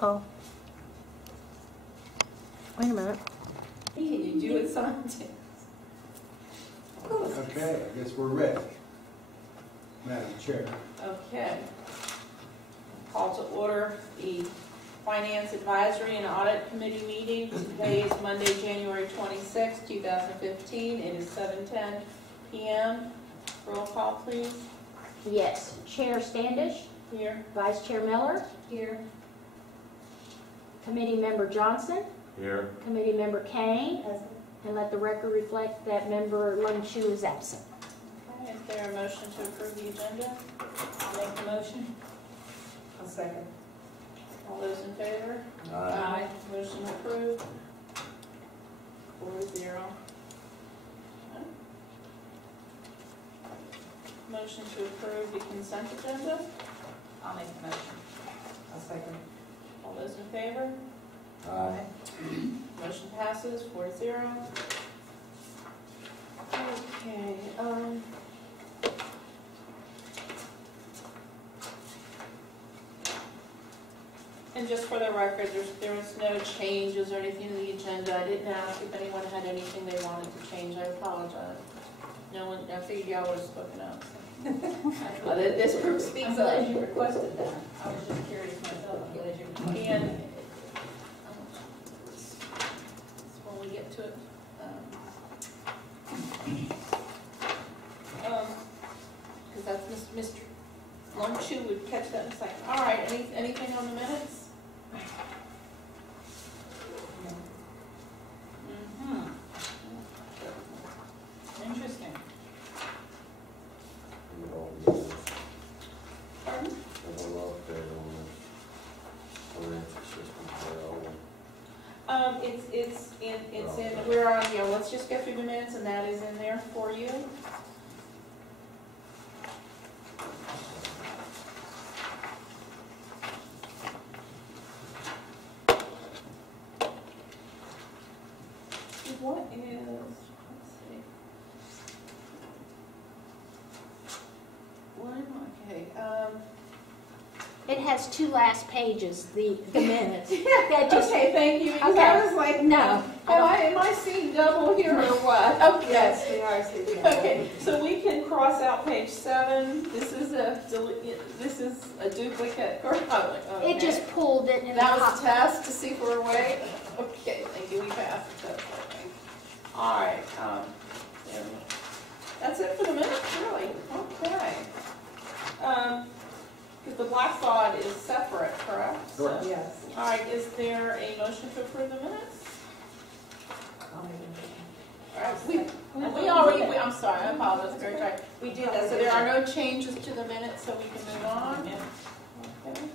Uh-oh. Wait a minute. Can you do it simultaneously? Okay, I guess we're ready. Madam Chair. Okay. Call to order the Finance Advisory and Audit Committee meeting. Today is Monday, January 26, 2015. It is 7:10 p.m. Roll call, please. Yes. Chair Standish. Here. Vice Chair Miller. Here. Committee Member Johnson. Here. Committee Member Kane. And let the record reflect that Member Lung Chu is absent. Okay. Is there a motion to approve the agenda? I'll make the motion. I'll second. All those in favor? Aye. Motion approved. 4-0. Motion to approve the consent agenda. I'll make the motion. I'll second. All those in favor? Aye. Motion passes 4-0. Okay, and just for the record, there was no changes or anything in the agenda. I didn't ask if anyone had anything they wanted to change. I apologize. No one, I figured y'all would have spoken up. This group speaks I'm up. glad you requested that. I was just curious myself. I'm glad you requested that. And when we get to it, because that's Mr. Lung Chu would catch that in a second. All right, anything on the minutes? Interesting. Pardon? It's in, we're on, yeah, let's just go through the minutes and that is in there for you. What is, let's see. What am I, okay, It has two last pages, the minutes. That just, okay, thank you, because Okay. I was like, no. am I seeing double here or what? Okay. Yes, we are seeing. Okay, so we can cross out page 7. This is a duplicate. Okay. It just pulled it in the That was top. a test to see if we're awake. Okay, thank you. We passed the test, I think. All right. That's it for the minutes, really. Okay. Because the black thought is separate, correct? Correct. Yes. All right. Is there a motion to approve the minutes? I'll make the motion. All right. We already. I'm sorry. I apologize. Very sorry. We did that. So there are no changes to the minutes, so we can move on. Yeah. Okay.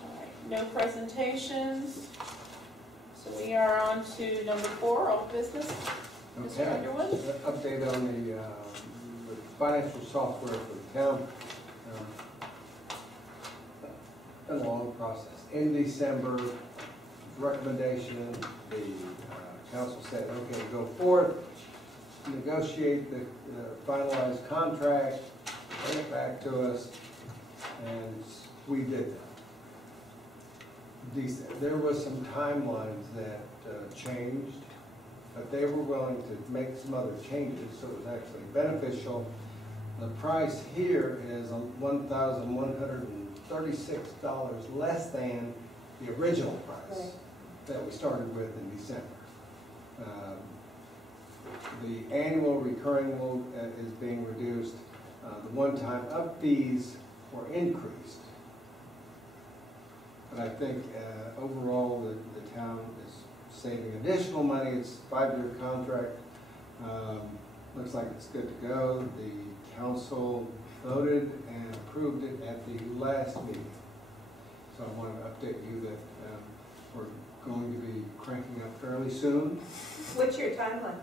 All right. No presentations. So we are on to number 4, old business. Mr. Okay. Underwood? Update on the financial software for the town. Been a long process. In December, recommendation, the council said, okay, go forth, negotiate the finalized contract, bring it back to us, and we did that. There was some timelines that changed, but they were willing to make some other changes, so it was actually beneficial. The price here is $1,136 less than the original price that we started with in December. The annual recurring is being reduced. The one-time up fees were increased. But I think overall the town is saving additional money. It's a 5-year contract. Looks like it's good to go. The council voted and approved it at the last meeting. So I want to update you that we're going to be cranking up fairly soon. What's your timeline?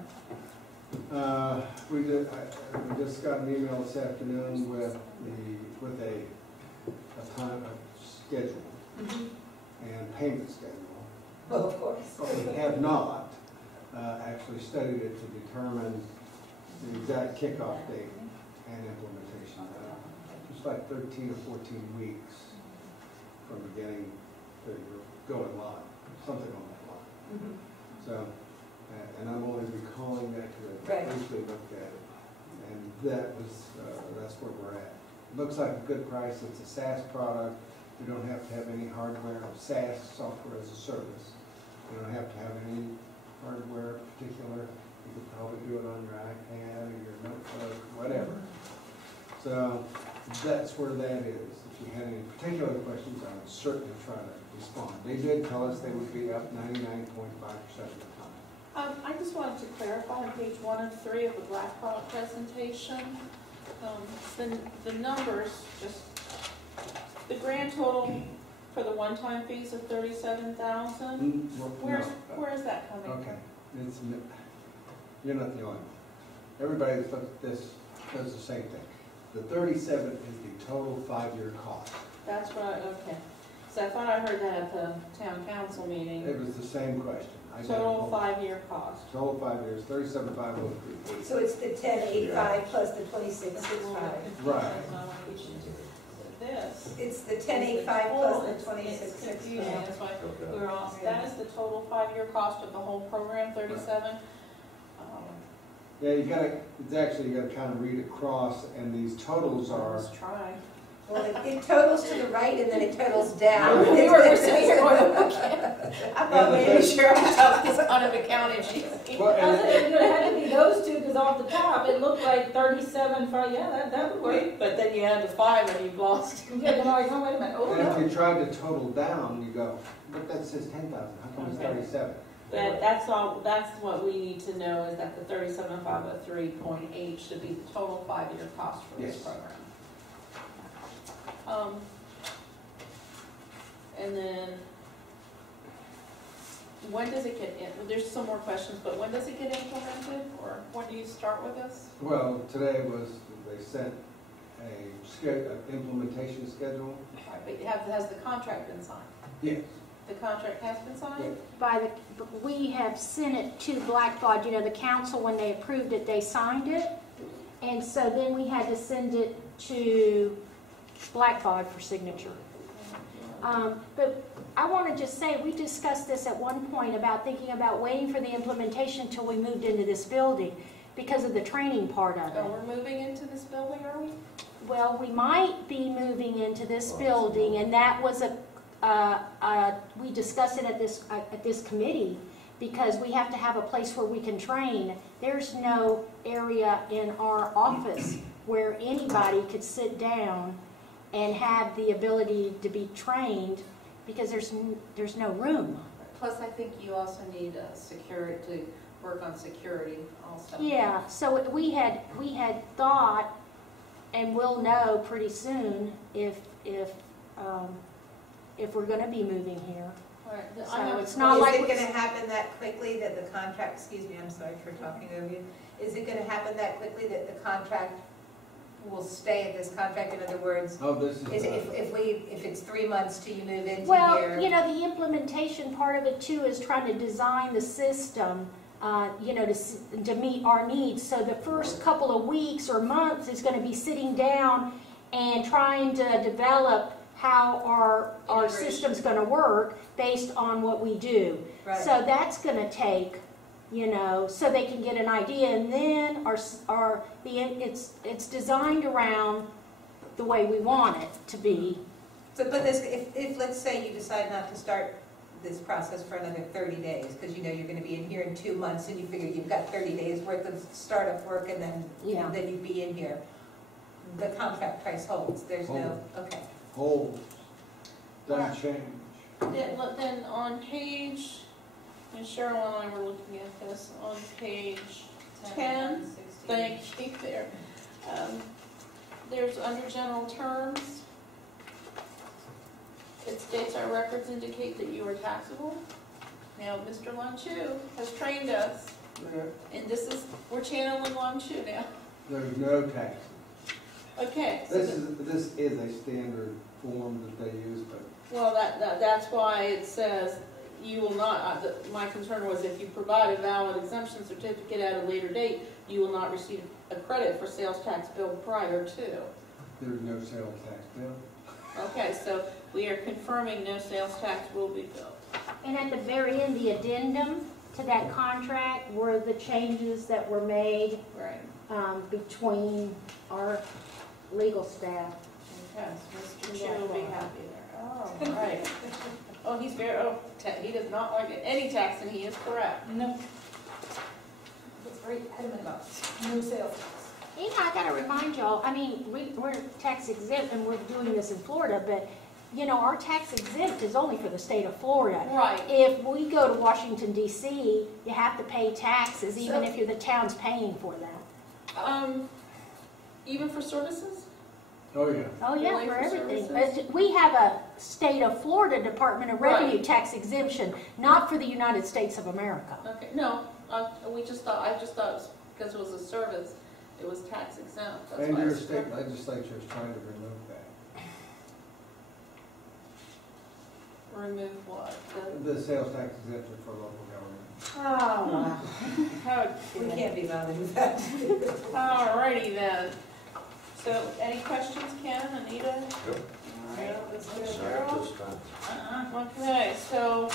We just got an email this afternoon with a time schedule and payment schedule. Well, of course. But we have not actually studied it to determine the exact kickoff date and implementation. It's like 13 or 14 weeks from beginning figure, going live, something on that line. Mhm. So, and I'm only recalling that because I Right. briefly looked at it. And that was, that's where we're at. Looks like a good price, it's a SaaS product, you don't have to have any hardware, SaaS, software as a service. You don't have to have any hardware particular, you could probably do it on your iPad or your notebook, whatever. So that's where that is. If you had any particular questions, I would certainly try to respond. They did tell us they would be up 99.5% of the time. I just wanted to clarify on page 1 of 3 of the Black Hawk presentation, the numbers, just, the grand total for the one-time fees of $37,000, where is that coming from? Okay, you're not the only one. Everybody that looks at this does the same thing. The 37 is the total 5-year cost. That's right, okay. So I thought I heard that at the town council meeting. It was the same question. Total 5-year cost. Total 5 years, 37,503. So it's the 10.85 plus the 26.65. Right. This. It's the 10.85 plus the 26.65. That's why we're off. That is the total 5-year cost of the whole program, 37. Yeah, it's actually, you gotta kind of read across, and these totals are, Let's try. Well, it totals to the right and then it totals down. We were sitting here going, okay. I thought maybe Cheryl was this kind of accounting sheet. well, I and said it would have to be those two, because off the top, it looked like 37, yeah, that would work. But then you add the 5 and you've lost. You get them all, oh, wait a minute, oh, and if no. you tried to total down, you go, but that says 10,000, how come it's Okay. 37? That's all, that's what we need to know, is that the 37,503.8 should be the total 5-year cost for this Yes. program. And then, when does it get in, well, there's some more questions, but when does it get implemented, or when do you start with this? Well, today was, they sent an implementation schedule. Right, but has the contract been signed? Yes. The contract has been signed? We have sent it to Blackbaud, the council, when they approved it, they signed it. And so then we had to send it to Blackbaud for signature. But I want to just say, we discussed this at one point about thinking about waiting for the implementation until we moved into this building because of the training part of it. Oh, we're moving into this building, are we? Well, we might be moving into this building, and that was we discussed it at this committee, because we have to have a place where we can train. There's no area in our office where anybody could sit down and have the ability to be trained, because there's no room. Plus, I think you also need security, to work on security also. Yeah, so we had thought, and we'll know pretty soon if we're going to be moving here. Right. So it's not like Is it going to happen that quickly that the contract, excuse me, I'm sorry for talking over you. Is it going to happen that quickly that the contract will stay at this contract? In other words, Oh, this is, if it's 3 months till you move into here. Well, the implementation part of it too is trying to design the system, to meet our needs. So the first couple of weeks or months is going to be sitting down and trying to develop how our system's going to work based on what we do. Right. So that's going to take, so they can get an idea, and then it's designed around the way we want it to be. So, but this, if let's say you decide not to start this process for another 30 days, because you're going to be in here in 2 months, and you figure you've got 30 days worth of startup work, and then then you'd be in here. The contract price holds. There's no hold, doesn't change. Then on page, and Cheryl and I were looking at this, on page 10, thank you there. There's under general terms, it states our records indicate that you are taxable. Now, Mr. Lunchu has trained us, and we're channeling Lunchu now. There's no taxes. Okay. So This is a standard form that they use, but well, that's why it says you will not, my concern was if you provide a valid exemption certificate at a later date, you will not receive a credit for sales tax billed prior to. there's no sales tax bill. Okay, so we are confirming no sales tax will be billed. And at the very end, the addendum to that contract were the changes that were made Right. between our legal staff. Okay, so Mr. Chair will be happy there. Oh, right. Oh, he's very, he does not like any tax, and he is correct. No. It's very adamant about no sales tax. You know, I gotta remind y'all, I mean, we're tax exempt and we're doing this in Florida, but, you know, our tax exempt is only for the state of Florida. Right. If we go to Washington DC, you have to pay taxes, even So- if the town's paying for that. Even for services? Oh, yeah. Oh, yeah, Really, for for everything. services? We have a state of Florida Department of Revenue Right. tax exemption, not for the United States of America. Okay, no, I just thought it was because it was a service, it was tax exempt. That's And why I your struck state it. legislature is trying to remove that. Remove what? The sales tax exemption for local government. Oh, wow. We can't be bothered with that. Alrighty then. So, any questions, Ken, Anita? Nope. All right, let's go, Sorry, Cheryl. this time. Okay, so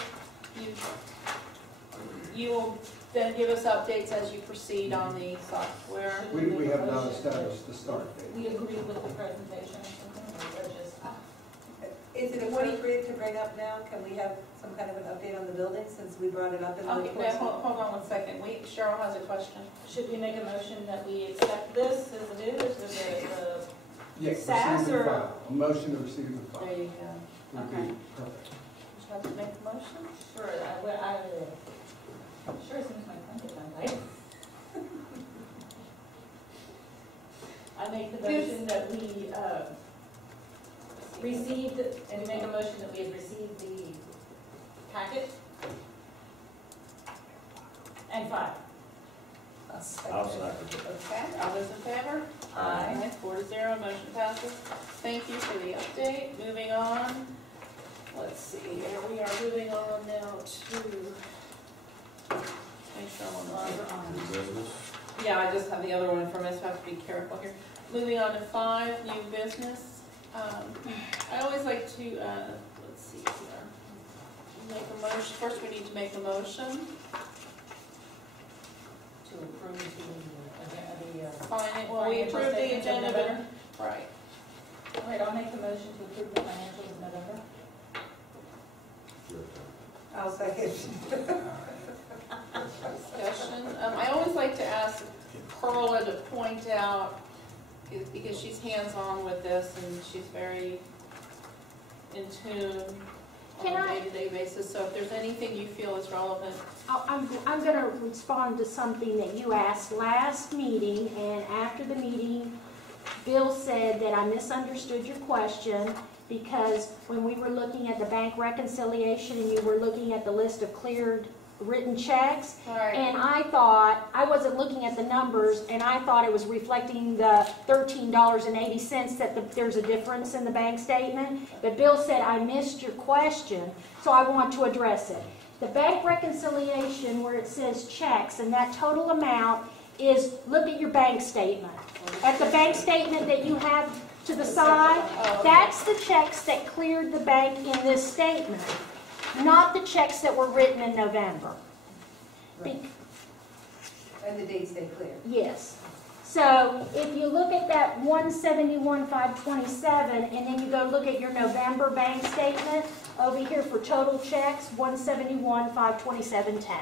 you will then give us updates as you proceed on the software. We have not established the start date. We agreed with the presentation or something, or just, Is it appropriate to bring up now? Can we have some kind of an update on the building since we brought it up in the Okay, report? now, hold on 1 second. Cheryl has a question. should we make a motion that we accept this as it is, or Yes, SAS receive and or- file. A motion to receive and file. There you go. Would be Okay. perfect. Would you have to make a motion? sure, sure, as soon as my pen gets untied. I make the motion that we, received, and make a motion that we have received the packet and file. I'll second I'll it. second it. Okay, all those in favor? Aye. 4-0, motion passes. Thank you for the update. Moving on. Let's see here. We are moving on now to, make sure I'm on the right. New business? Yeah, I just have the other one from us, so I have to be careful here. Moving on to 5, new business. I always like to, let's see here, make a motion, first we need to make a motion. To approve the Fine, well, we financial approved the statements of agenda, November. but, right. All right, I'll make the motion to approve the financials of November. Your turn. I'll second. Discussion. I always like to ask Carla to point out, because she's hands-on with this and she's very in tune Can on a I- day-to-day basis, so if there's anything you feel is relevant. I'm going to respond to something that you asked last meeting, and after the meeting, Bill said that I misunderstood your question, because when we were looking at the bank reconciliation and you were looking at the list of cleared written checks, Right. and I thought, I wasn't looking at the numbers, and I thought it was reflecting the $13.80 that there's a difference in the bank statement. But Bill said, I missed your question, so I want to address it. The bank reconciliation where it says checks and that total amount is, look at your bank statement. At the bank statement that you have to the side, that's the checks that cleared the bank in this statement, not the checks that were written in November. Right. And the dates stay clear. Yes. So if you look at that 171,527, and then you go look at your November bank statement, over here for total checks, 171,527.10.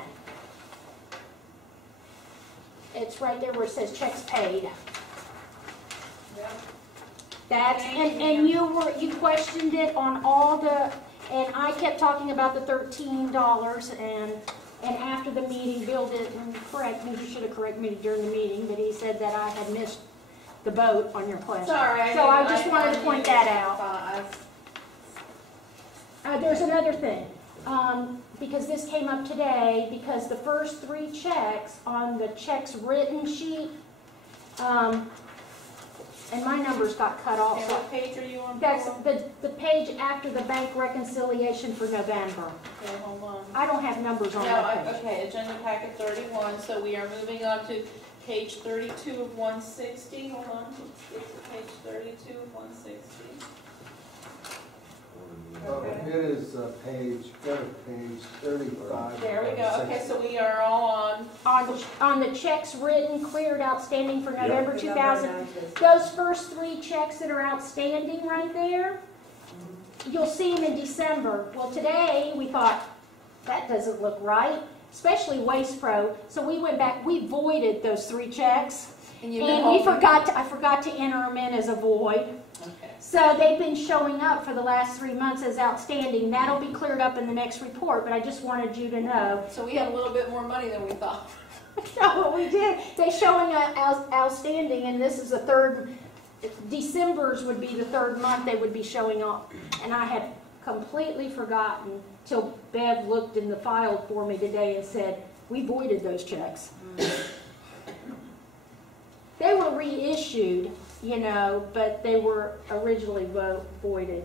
It's right there where it says checks paid. Yeah. That's, and you questioned it on all the, and I kept talking about the $13, and after the meeting, Bill didn't correct me, he should have corrected me during the meeting, but he said that I had missed the boat on your question. Sorry. So I just wanted to point that out. 5. There's another thing, because this came up today, because the first 3 checks on the checks written sheet, and my numbers got cut off, Okay, so what page are you on? that's Paula? the page after the bank reconciliation for November. Okay, hold on. I don't have numbers on No, that page. okay, agenda packet 31, so we are moving on to page 32 of 160. Hold on, let's get to page 32 of 160. page 35. There we go. Okay, so we are all on, On the checks written, cleared, outstanding for Yeah. November 2000. Those first 3 checks that are outstanding right there, you'll see them in December. Well, today, we thought, that doesn't look right, especially Waste Pro. So we went back, we voided those 3 checks. and you've been And we holding. I forgot to enter them in as a void. Okay. So they've been showing up for the last 3 months as outstanding. That'll be cleared up in the next report, but I just wanted you to know. So we had a little bit more money than we thought. So what we did, they're showing outstanding, and this is the third, December's would be the 3rd month they would be showing up. And I had completely forgotten till Bev looked in the file for me today and said, we voided those checks. They were reissued, you know, but they were originally voided.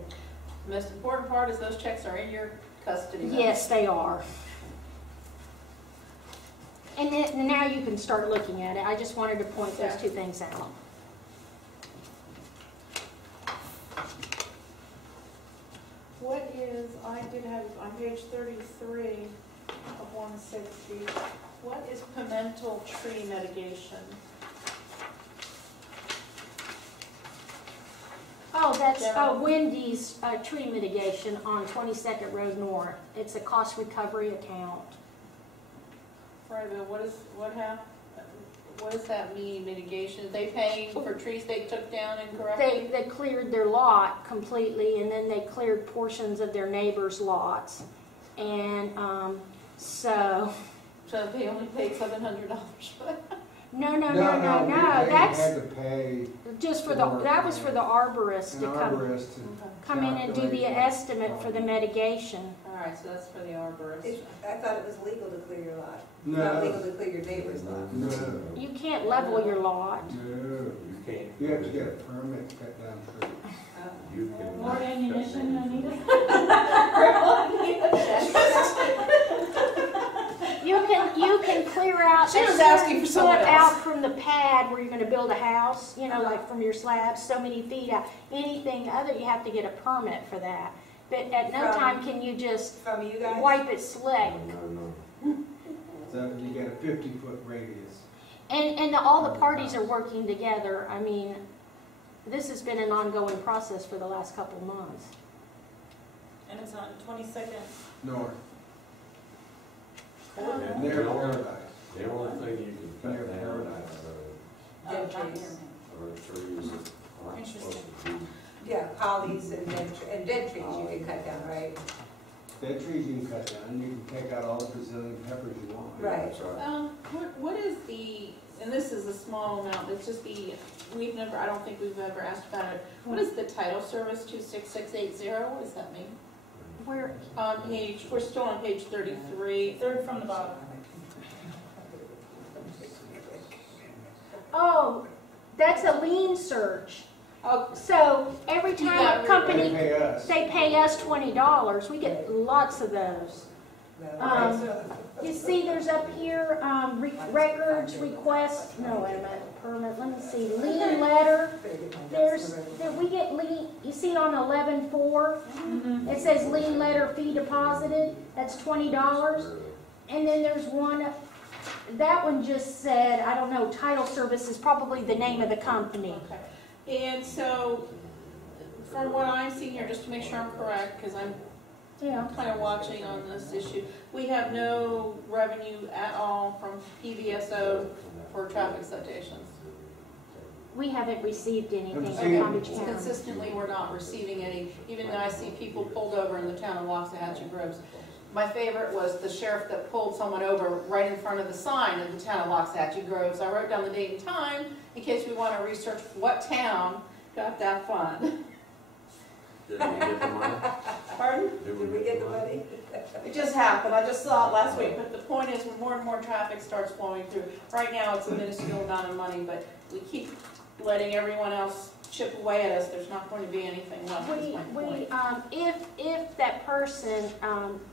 The most important part is those checks are in your custody. Yes, they are. And then, now you can start looking at it. I just wanted to point those 2 things out. What is, I did have, on page 33 of 160, what is pimental tree mitigation? Oh, that's Yeah. Wendy's tree mitigation on 22nd Road North. It's a cost recovery account. Right, but what does that mean, mitigation? They paying for trees they took down incorrectly? They cleared their lot completely, and then they cleared portions of their neighbors' lots. And so, So they only paid $700 for that? no. They That's had to pay just for that was for the arborist an to arborist to come in and do the calculate estimate for the mitigation. All right, so that's for the arborist. I thought it was legal to clear your lot. No. Not legal to clear your neighbor's lot. No, You can't level your lot. no. You can't. You have to get a permit to cut down trees. You can. More ammunition, Anita? You can clear out. She was a asking for certain someone foot else. out from the pad where you're going to build a house. You know, like from your slab, so many feet out. Anything other, you have to get a permit for that. But at no From- time can you just From you guys? wipe it slick. No. So you get a 50-foot radius. And all the parties are working together. I mean, this has been an ongoing process for the last couple of months. And it's on 22nd. North. And Near the only- Paradise. The only thing you can Near cut down Paradise. Dead not trees. here. are trees that aren't supposed to be. Yeah, hollies and dead trees you can cut down, right? Dead trees you can cut down, you can take out all the Brazilian peppers you want. Right. That's right. What is the, and this is a small amount, it's just I don't think we've ever asked about it. What is the title service 26680? What does that mean? Where We're still on page 33. 3rd from the bottom. Oh, that's a lien search. Oh, So every You time got a rid- company, They pay us. they pay us $20. We get lots of those. You see, there's up here, records, requests, no, wait a minute, permit, let me see, lien letter. We get lien, you see on 11-4, it says lien letter fee deposited, that's $20. And then there's one, that one just said, I don't know, title service is probably the name of the company. okay. And so, from what I'm seeing here, just to make sure I'm correct, because I'm Yeah. kind of watching on this issue, we have no revenue at all from PVSO for traffic citations. We haven't received anything Haven't from seen Palm Beach it. County. Consistently, we're not receiving any, even though I see people pulled over in the town of Waxahachie Groves. My favorite was the sheriff that pulled someone over right in front of the sign in the town of Waxahachie Groves. I wrote down the date and time in case we want to research what town got that fund. Did we get the money? Pardon? Did we get the money? It just happened, I just saw it last week, but the point is, when more and more traffic starts flowing through, right now it's a minuscule amount of money, but we keep letting everyone else chip away at us, there's not going to be anything left, is my point. If that person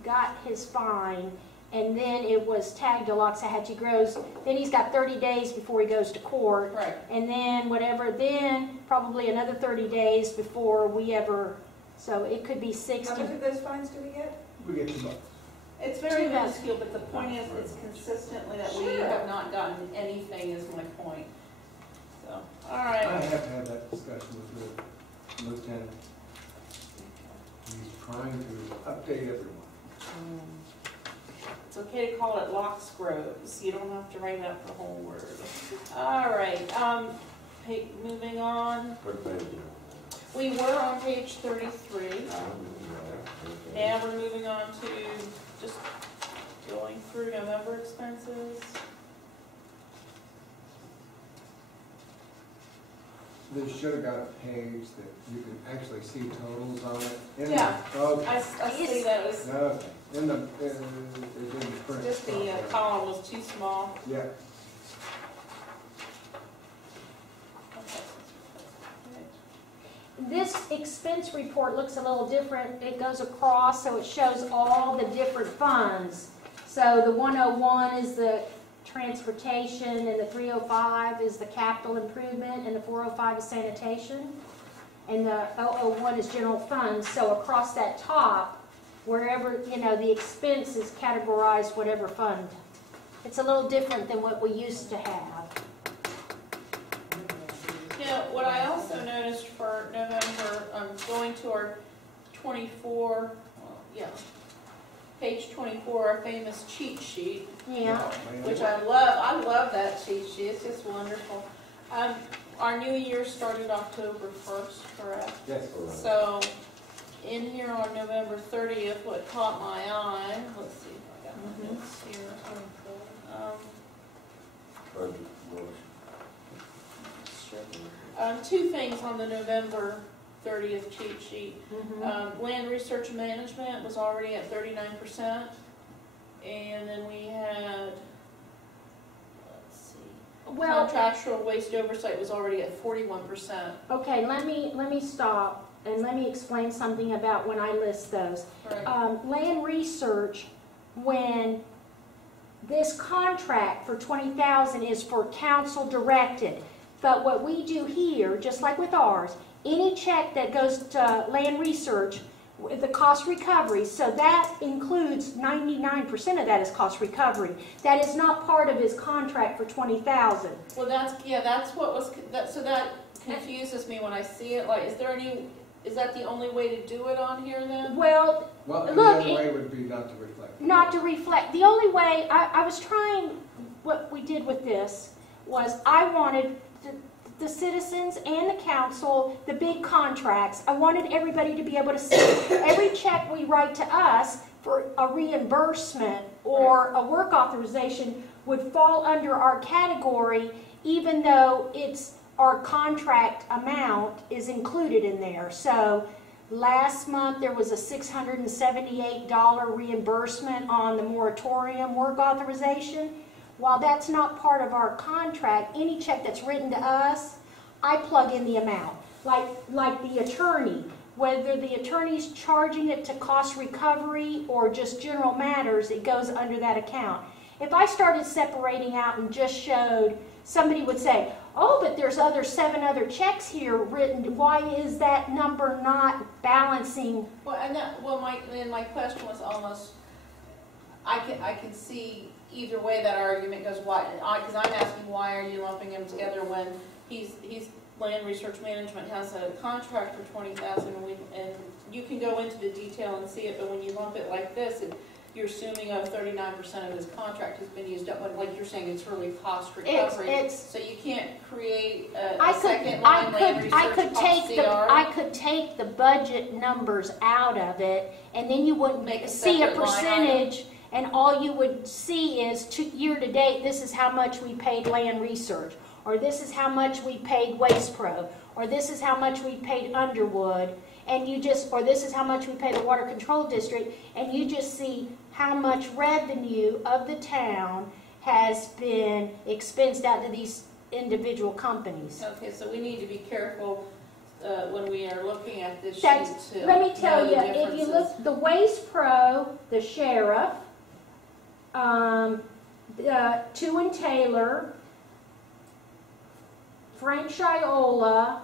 got his fine and then it was tagged to Loxahatchee Groves, then he's got 30 days before he goes to court. Right, And then probably another 30 days before we ever So it could be How 60. much of those fines do we get? We get $2. It's very Too bad. minuscule, but the point is, it's consistently that we Sure. have not gotten anything is my point. So, all I right. have had that discussion with the lieutenant. He's trying to update everyone. It's okay to call it lock scrubs. You don't have to write out the whole word. All right, hey, moving on. What page are you We were on page 33. on? Now we're moving on to just going through November expenses. They should have got a page that you can actually see totals on it. Yeah. Okay. I see that was, No, in the, it didn't print. just the column was too small. Yeah, This expense report looks a little different. It goes across, so it shows all the different funds. So the 101 is the transportation, and the 305 is the capital improvement, and the 405 is sanitation, and the 001 is general funds. So across that top, wherever, you know, the expense is categorized whatever fund. It's a little different than what we used to have. You know, what I also noticed for November, going to our 24, page 24, our famous cheat sheet, Yeah. which I love that cheat sheet, it's just wonderful. Our new year started October 1st, correct? yes. So, in here on November 30th, what caught my eye, let's see if I got my notes here. Budget motion. Sure. Two things on the November 30th cheat sheet. Land research management was already at 39%. And then we had, let's see, Well, contractual waste oversight was already at 41%. okay, let me stop and let me explain something about when I list those. Right. Land research, when this contract for 20,000 is for council directed, but what we do here, just like with ours, any check that goes to land research, the cost recovery, so that includes 99% of that is cost recovery. That is not part of his contract for 20,000. Well, that's what was, so that confuses me when I see it. Like, is that the only way to do it on here then? Well, Well, and the look, other way would be not to reflect. not to reflect. The only way, I was trying, what we did with this was I wanted the citizens and the council, the big contracts, I wanted everybody to be able to see every check we write to us for a reimbursement or a work authorization would fall under our category, even though it's our contract amount is included in there. So last month there was a $678 reimbursement on the moratorium work authorization. While that's not part of our contract, any check that's written to us, I plug in the amount. Like the attorney, whether the attorney's charging it to cost recovery or just general matters, it goes under that account. If I started separating out and just showed, somebody would say, oh, but there's 7 other checks here written. Why is that number not balancing? Well, my question was almost, I can see either way that argument goes. Why? Because I'm asking, why are you lumping them together when he's land research management has a contract for 20,000, and you can go into the detail and see it. But when you lump it like this, you're assuming 39% of his contract has been used up. Like you're saying, it's really cost recovery. So you can't create a second line land research I could CR. take the budget numbers out of it, and then you wouldn't Make a see a separate line percentage, and all you would see is year to date, this is how much we paid land research, or this is how much we paid Waste Pro, or this is how much we paid Underwood, and or this is how much we pay the Water Control District, and you just see how much revenue of the town has been expensed out to these individual companies. Okay, so we need to be careful when we are looking at this That's, sheet to let me tell know you, the if you differences. look, the Waste Pro, the Sheriff, Two and Taylor, Frank Shiola,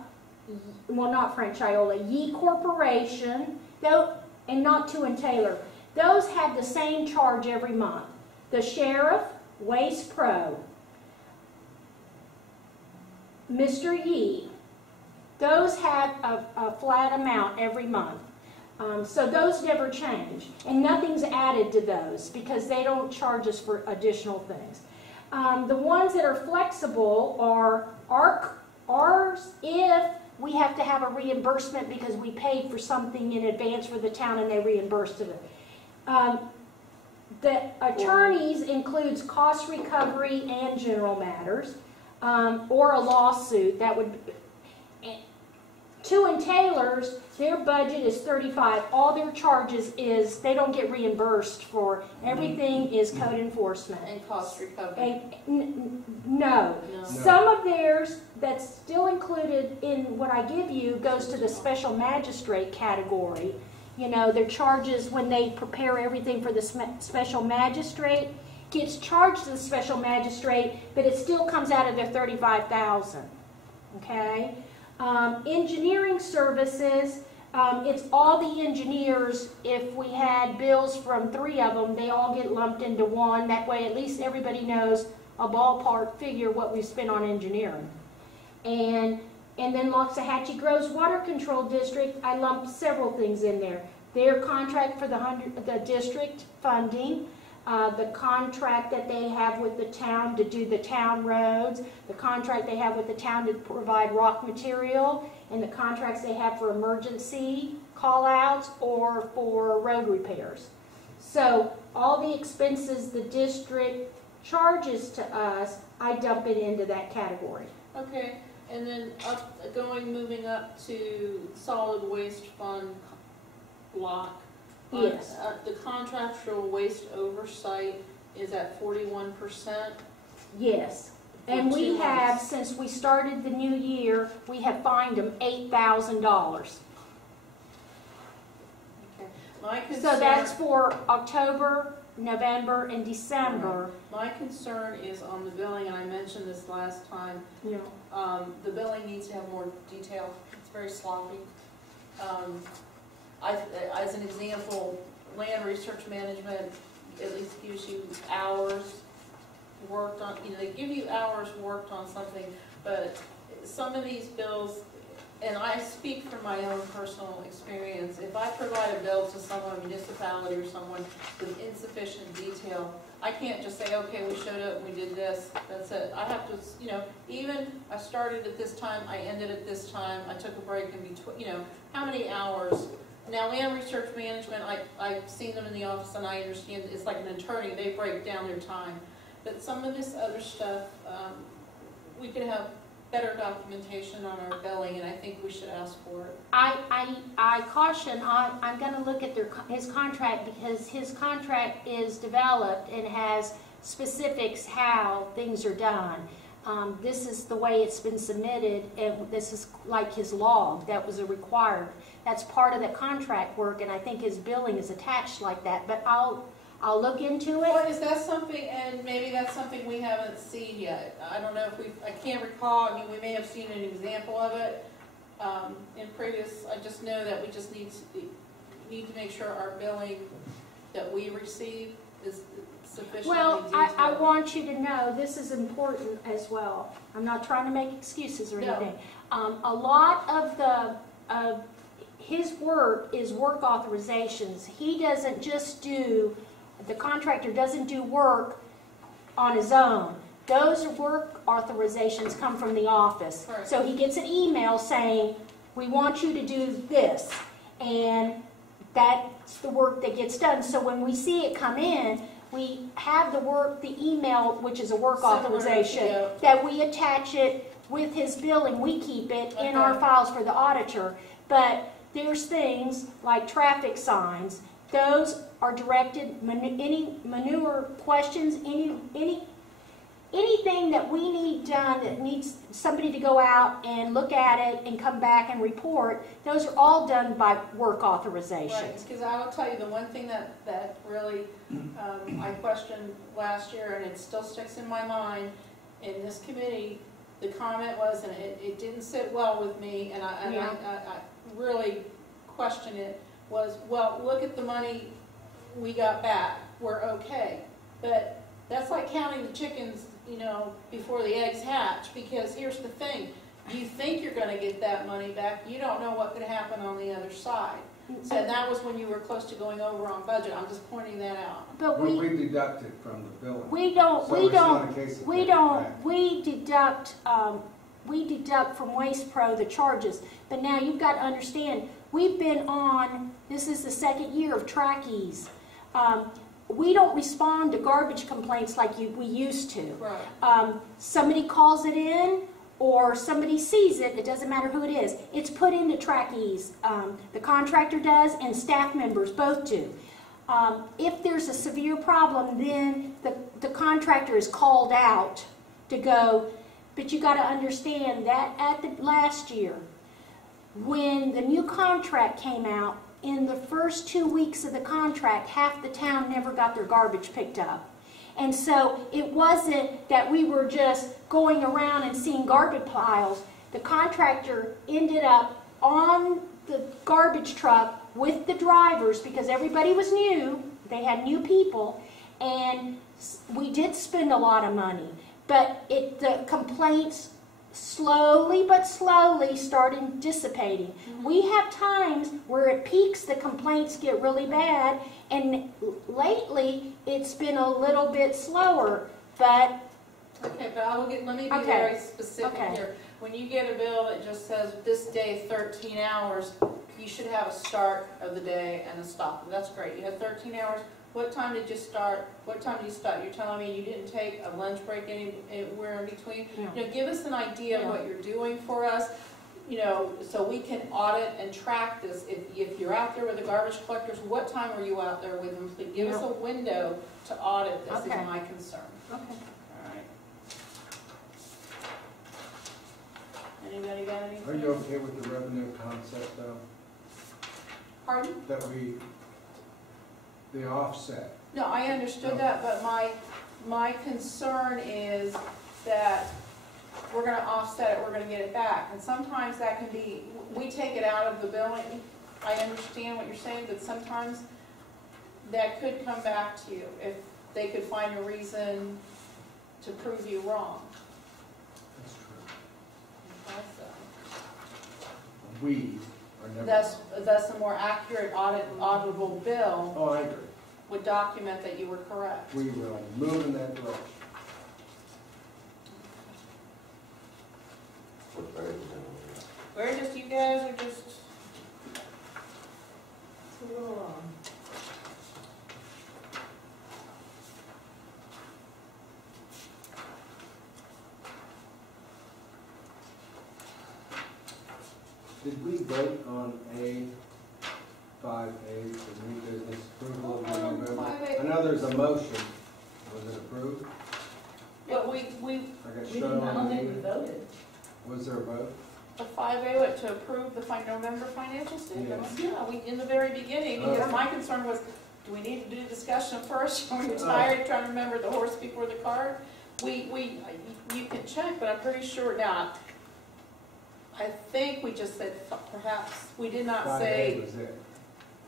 well, not French Iola, Yee Corporation, though, and not Two and Taylor. Those have the same charge every month. The Sheriff, Waste Pro, Mr. Yee, those have a flat amount every month. So those never change, and nothing's added to those because they don't charge us for additional things. The ones that are flexible are ours if we have to have a reimbursement because we paid for something in advance for the town and they reimbursed it. The attorneys includes cost recovery and general matters, or a lawsuit. That would be, Two and Taylor's, their budget is 35. All their charges is, they don't get reimbursed for, everything is code enforcement. And cost recovery. No. Some of theirs that's still included in what I give you goes to the special magistrate category. You know, their charges when they prepare everything for the special magistrate gets charged to the special magistrate, but it still comes out of their 35,000. Okay? Engineering services, it's all the engineers. If we had bills from 3 of them, they all get lumped into one. That way at least everybody knows a ballpark figure what we spent on engineering. And then Loxahatchee Groves Water Control District, I lumped several things in there. Their contract for the district funding, the contract that they have with the town to do the town roads, the contract they have with the town to provide rock material, and the contracts they have for emergency call-outs or for road repairs. So all the expenses the district charges to us, I dump it into that category. Okay, and then moving up to solid waste fund block. Yes. The contractual waste oversight is at 41%. Yes. And we have, since we started the new year, we have fined them $8,000. Okay. My concern, So that's for October, November, and December. my concern is on the billing, and I mentioned this last time. Yeah. The billing needs to have more detail. It's very sloppy. As an example, land research management at least gives you hours worked on, they give you hours worked on something, but some of these bills, and I speak from my own personal experience, if I provide a bill to someone, a municipality or someone with insufficient detail, I can't just say, okay, we showed up and we did this, that's it. I have to, even I started at this time, I ended at this time, I took a break in between, how many hours? Now, land research management, I've seen them in the office and I understand it's like an attorney, they break down their time. But some of this other stuff, we could have better documentation on our billing, and I think we should ask for it. I caution, I'm going to look at his contract because his contract is developed and has specifics how things are done. This is the way it's been submitted, and this is like his log that was a required. That's part of the contract work, and I think his billing is attached like that. But I'll look into it. Well, is that something, and maybe that's something we haven't seen yet. I don't know if I can't recall. I mean, we may have seen an example of it in previous. I just know that we just need to make sure our billing that we receive is sufficiently detailed. Well, I want you to know this is important as well. I'm not trying to make excuses or anything. No. A lot of his work is work authorizations. He doesn't just do, the contractor doesn't do work on his own. Those work authorizations come from the office. Right. So he gets an email saying, we want you to do this. And that's the work that gets done. So when we see it come in, we have the email, which is a work authorization, that we attach it with his billing. We keep it in our files for the auditor. But there's things like traffic signs. Those are directed, any manure questions, anything that we need done that needs somebody to go out and look at it and come back and report, those are all done by work authorizations. Right, because I will tell you, the one thing that really I questioned last year, and it still sticks in my mind, in this committee, the comment was, and it didn't sit well with me, and I really question it, was, well, look at the money we got back, we're okay. But that's like counting the chickens, you know, before the eggs hatch, because here's the thing, you think you're gonna get that money back, you don't know what could happen on the other side. So that was when you were close to going over on budget, I'm just pointing that out. But We deduct it from the billing. we don't, So we it's not don't, a case of we getting it don't, back. we deduct from Waste Pro the charges. But now you've got to understand, we've been on, this is the second year of trackies. We don't respond to garbage complaints like we used to. Right. Somebody calls it in, or somebody sees it, it doesn't matter who it is. It's put into trackies. The contractor does, and staff members both do. If there's a severe problem, then the contractor is called out to go. But you got to understand that at the last year, when the new contract came out, in the first 2 weeks of the contract, half the town never got their garbage picked up. And so it wasn't that we were just going around and seeing garbage piles. The contractor ended up on the garbage truck with the drivers because everybody was new. They had new people, and we did spend a lot of money. But the complaints slowly but slowly started dissipating. We have times where it peaks, the complaints get really bad, and lately it's been a little bit slower, but Okay, but let me be Okay. very specific Okay. here. When you get a bill that just says this day 13 hours, you should have a start of the day and a stop. That's great. You had 13 hours. What time did you start? What time did you stop? You're telling me you didn't take a lunch break anywhere in between? Yeah. You know, give us an idea of what you're doing for us, you know, so we can audit and track this. If you're out there with the garbage collectors, what time were you out there with them? Please give us a window to audit this, Okay. is my concern. okay. All right. Anybody got anything? Are you okay with the revenue concept though? Pardon? That the offset? No, I understood that, but my concern is that we're gonna offset it, we're gonna get it back. And sometimes that can be, we take it out of the billing. I understand what you're saying, but sometimes that could come back to you if they could find a reason to prove you wrong. That's true. Okay, so We are never. That's a more accurate auditable bill Oh, I agree. would document that you were correct. We will move in that direction. What page is it on? We're just, you guys are just, it's a little long. Did we vote on A5A, the new business approval of the November? 5A. I know there's a motion. Was it approved? But we, I got We shown didn't, I on don't the think we email. voted. Was there a vote? the 5A, what, to approve the November financial statements? Yes. Yeah, we, in the very beginning, because my concern was, do we need to do discussion first? Are we tired trying to remember the horse before the cart? You can check, but I'm pretty sure not. I think we just said perhaps, we did not 5A say, was it.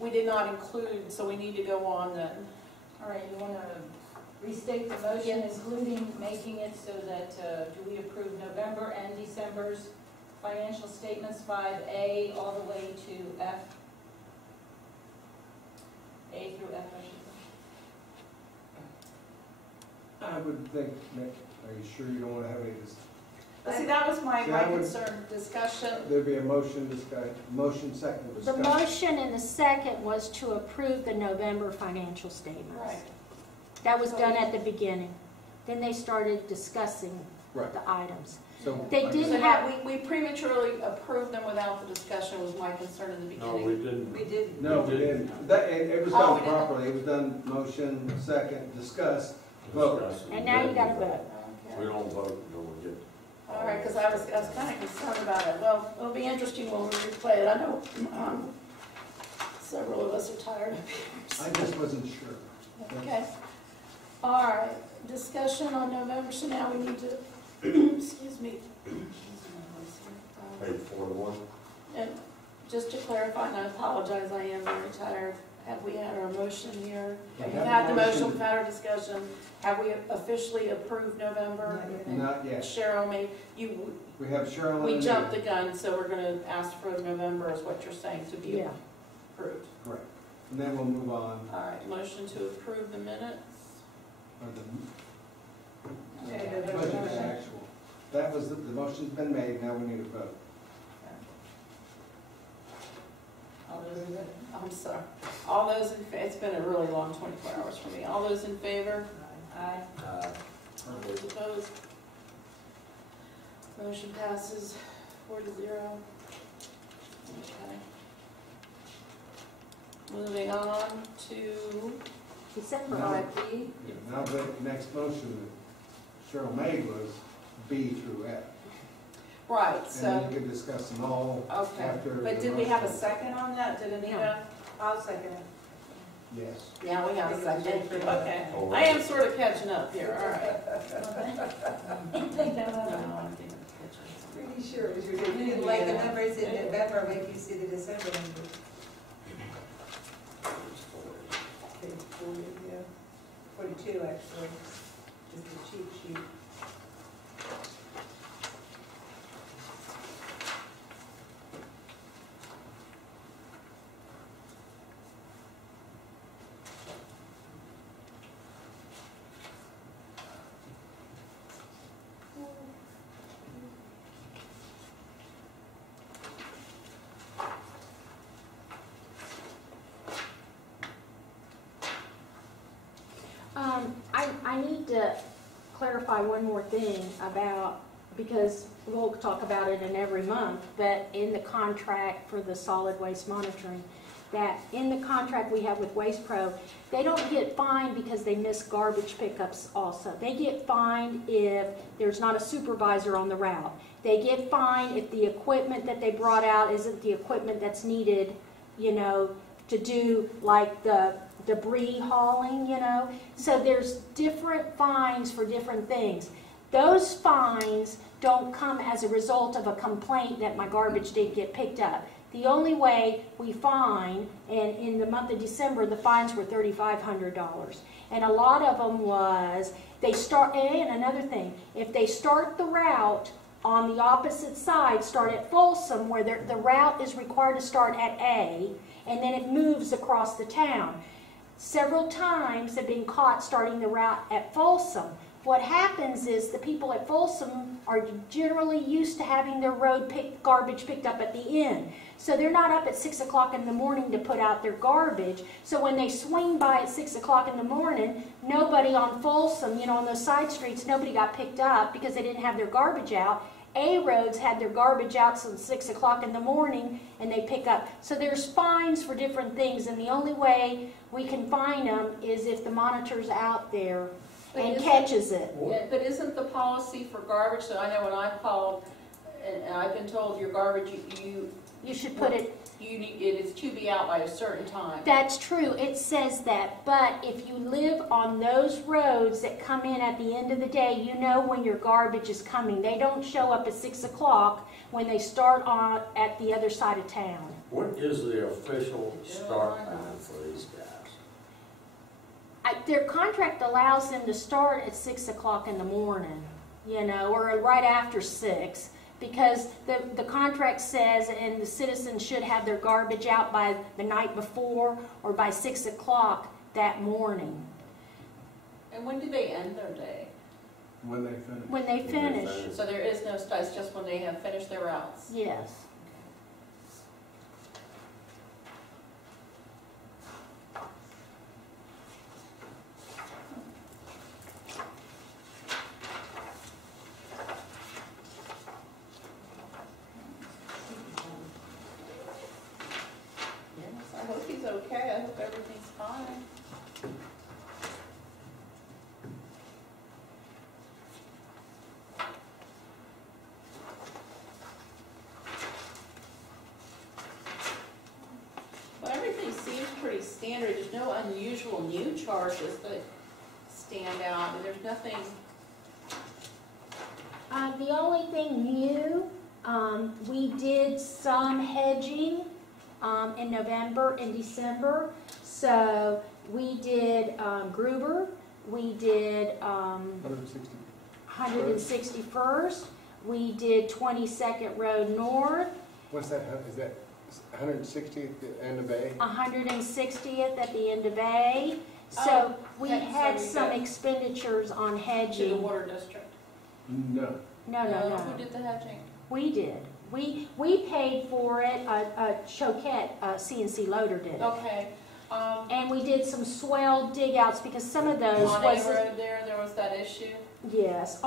we did not include, so we need to go on then. All right, you want to restate the motion, including making it so that, do we approve November and December's financial statements, 5A, all the way to F? A through F, I should say. I would think, Nick, are you sure you don't want to have any, But see, that was my See, I would- concern, discussion. there'd be a motion second The discussion. motion and the second was to approve the November financial statements. Right. That was done at the beginning. Then they started discussing Right. the items. So They I did So guess- yeah, we prematurely approved them without the discussion was my concern in the No, beginning. we didn't. We did. No, we didn't. It was Oh, done we didn't. properly. It was done motion, second, discuss, vote. Discuss it. And now you got to vote. We don't vote until we get. All right, because I was kind of concerned about it. Well, it'll be interesting when we replay it. I know several of us are tired of I it. just wasn't sure. Okay. All right, discussion on November, so now we need to Excuse me. Page 41. And just to clarify, and I apologize, I am very tired. Have we had our motion here? We We've have had the the motion, motion. we've had our discussion. Have we officially approved November? Not yet. Cheryl made, We have Cheryl we and jumped Anita. the gun, so we're gonna ask for November is what you're saying to be Yeah. approved. Correct. And then we'll move on. All right, motion to approve the minutes. Or Okay, the budget is actual. That was, the motion's been made, now we need a vote. All those in, I'm sorry. All those in, it's been a really long 24 hours for me. All those in favor? Aye. All those opposed? Motion passes 4-0. Okay. Moving on to December. No. 5B. Now the next motion that Cheryl made was B through F. Right, And then so, you can discuss them all okay. after. But the did we have a motion. second on that? Did Anita? I'll second it. Yes. Yeah, we have a second. Okay. Oh, I am sort of catching up here, all right. I think that No, was- I'm thinking of catching Pretty sure it was your, you didn't like the numbers in November, make you see the December numbers. Page 40, yeah. 42, actually, just the cheat sheet. I need to clarify one more thing about, because we'll talk about it in every month, but in the contract for the solid waste monitoring, that in the contract we have with Waste Pro, they don't get fined because they miss garbage pickups also. They get fined if there's not a supervisor on the route. They get fined if the equipment that they brought out isn't the equipment that's needed, you know, to do like the debris hauling, you know. So there's different fines for different things. Those fines don't come as a result of a complaint that my garbage didn't get picked up. The only way we fine, and in the month of December, the fines were $3,500. And a lot of them was, they start, and another thing, if they start the route on the opposite side, start at Folsom, where the route is required to start at A, and then it moves across the town. Several times they've been caught starting the route at Folsom. What happens is the people at Folsom are generally used to having their garbage picked up at the end. So they're not up at 6 o'clock in the morning to put out their garbage. So when they swing by at 6 o'clock in the morning, nobody on Folsom, you know, on those side streets, nobody got picked up because they didn't have their garbage out. A roads had their garbage out till 6 o'clock in the morning and they pick up. So there's fines for different things, and the only way we can fine them is if the monitor's out there and catches it. Yeah, but isn't the policy for garbage, so I know when I called, and I've been told your garbage, You should put it, it is to be out by a certain time. that's true, it says that, but if you live on those roads that come in at the end of the day, you know when your garbage is coming. They don't show up at 6 o'clock when they start on at the other side of town. What is the official start time for these guys? Their contract allows them to start at 6 o'clock in the morning, you know, or right after 6. Because the contract says, and the citizens should have their garbage out by the night before or by 6 o'clock that morning. And when do they end their day? When they finish. When they finish, So there is no start, it's just when they have finished their routes? yes. Yes, I hope he's okay, I hope everything's fine. But everything seems pretty standard, there's no unusual new charges that stand out, and there's nothing, The only thing new, we did some hedging in November and December. So we did Gruber, we did 161st, we did 22nd Road North, What's that, is that 160th at the end of A? 160th at the end of A. So we okay, had so we some got- expenditures on To the hedging. water district? No. No. Who did the hedging? We did. We paid for it, Choquette, CNC Loader did it. Okay, And we did some swell dig outs because some of those on A was, Road there was that issue? yes, it's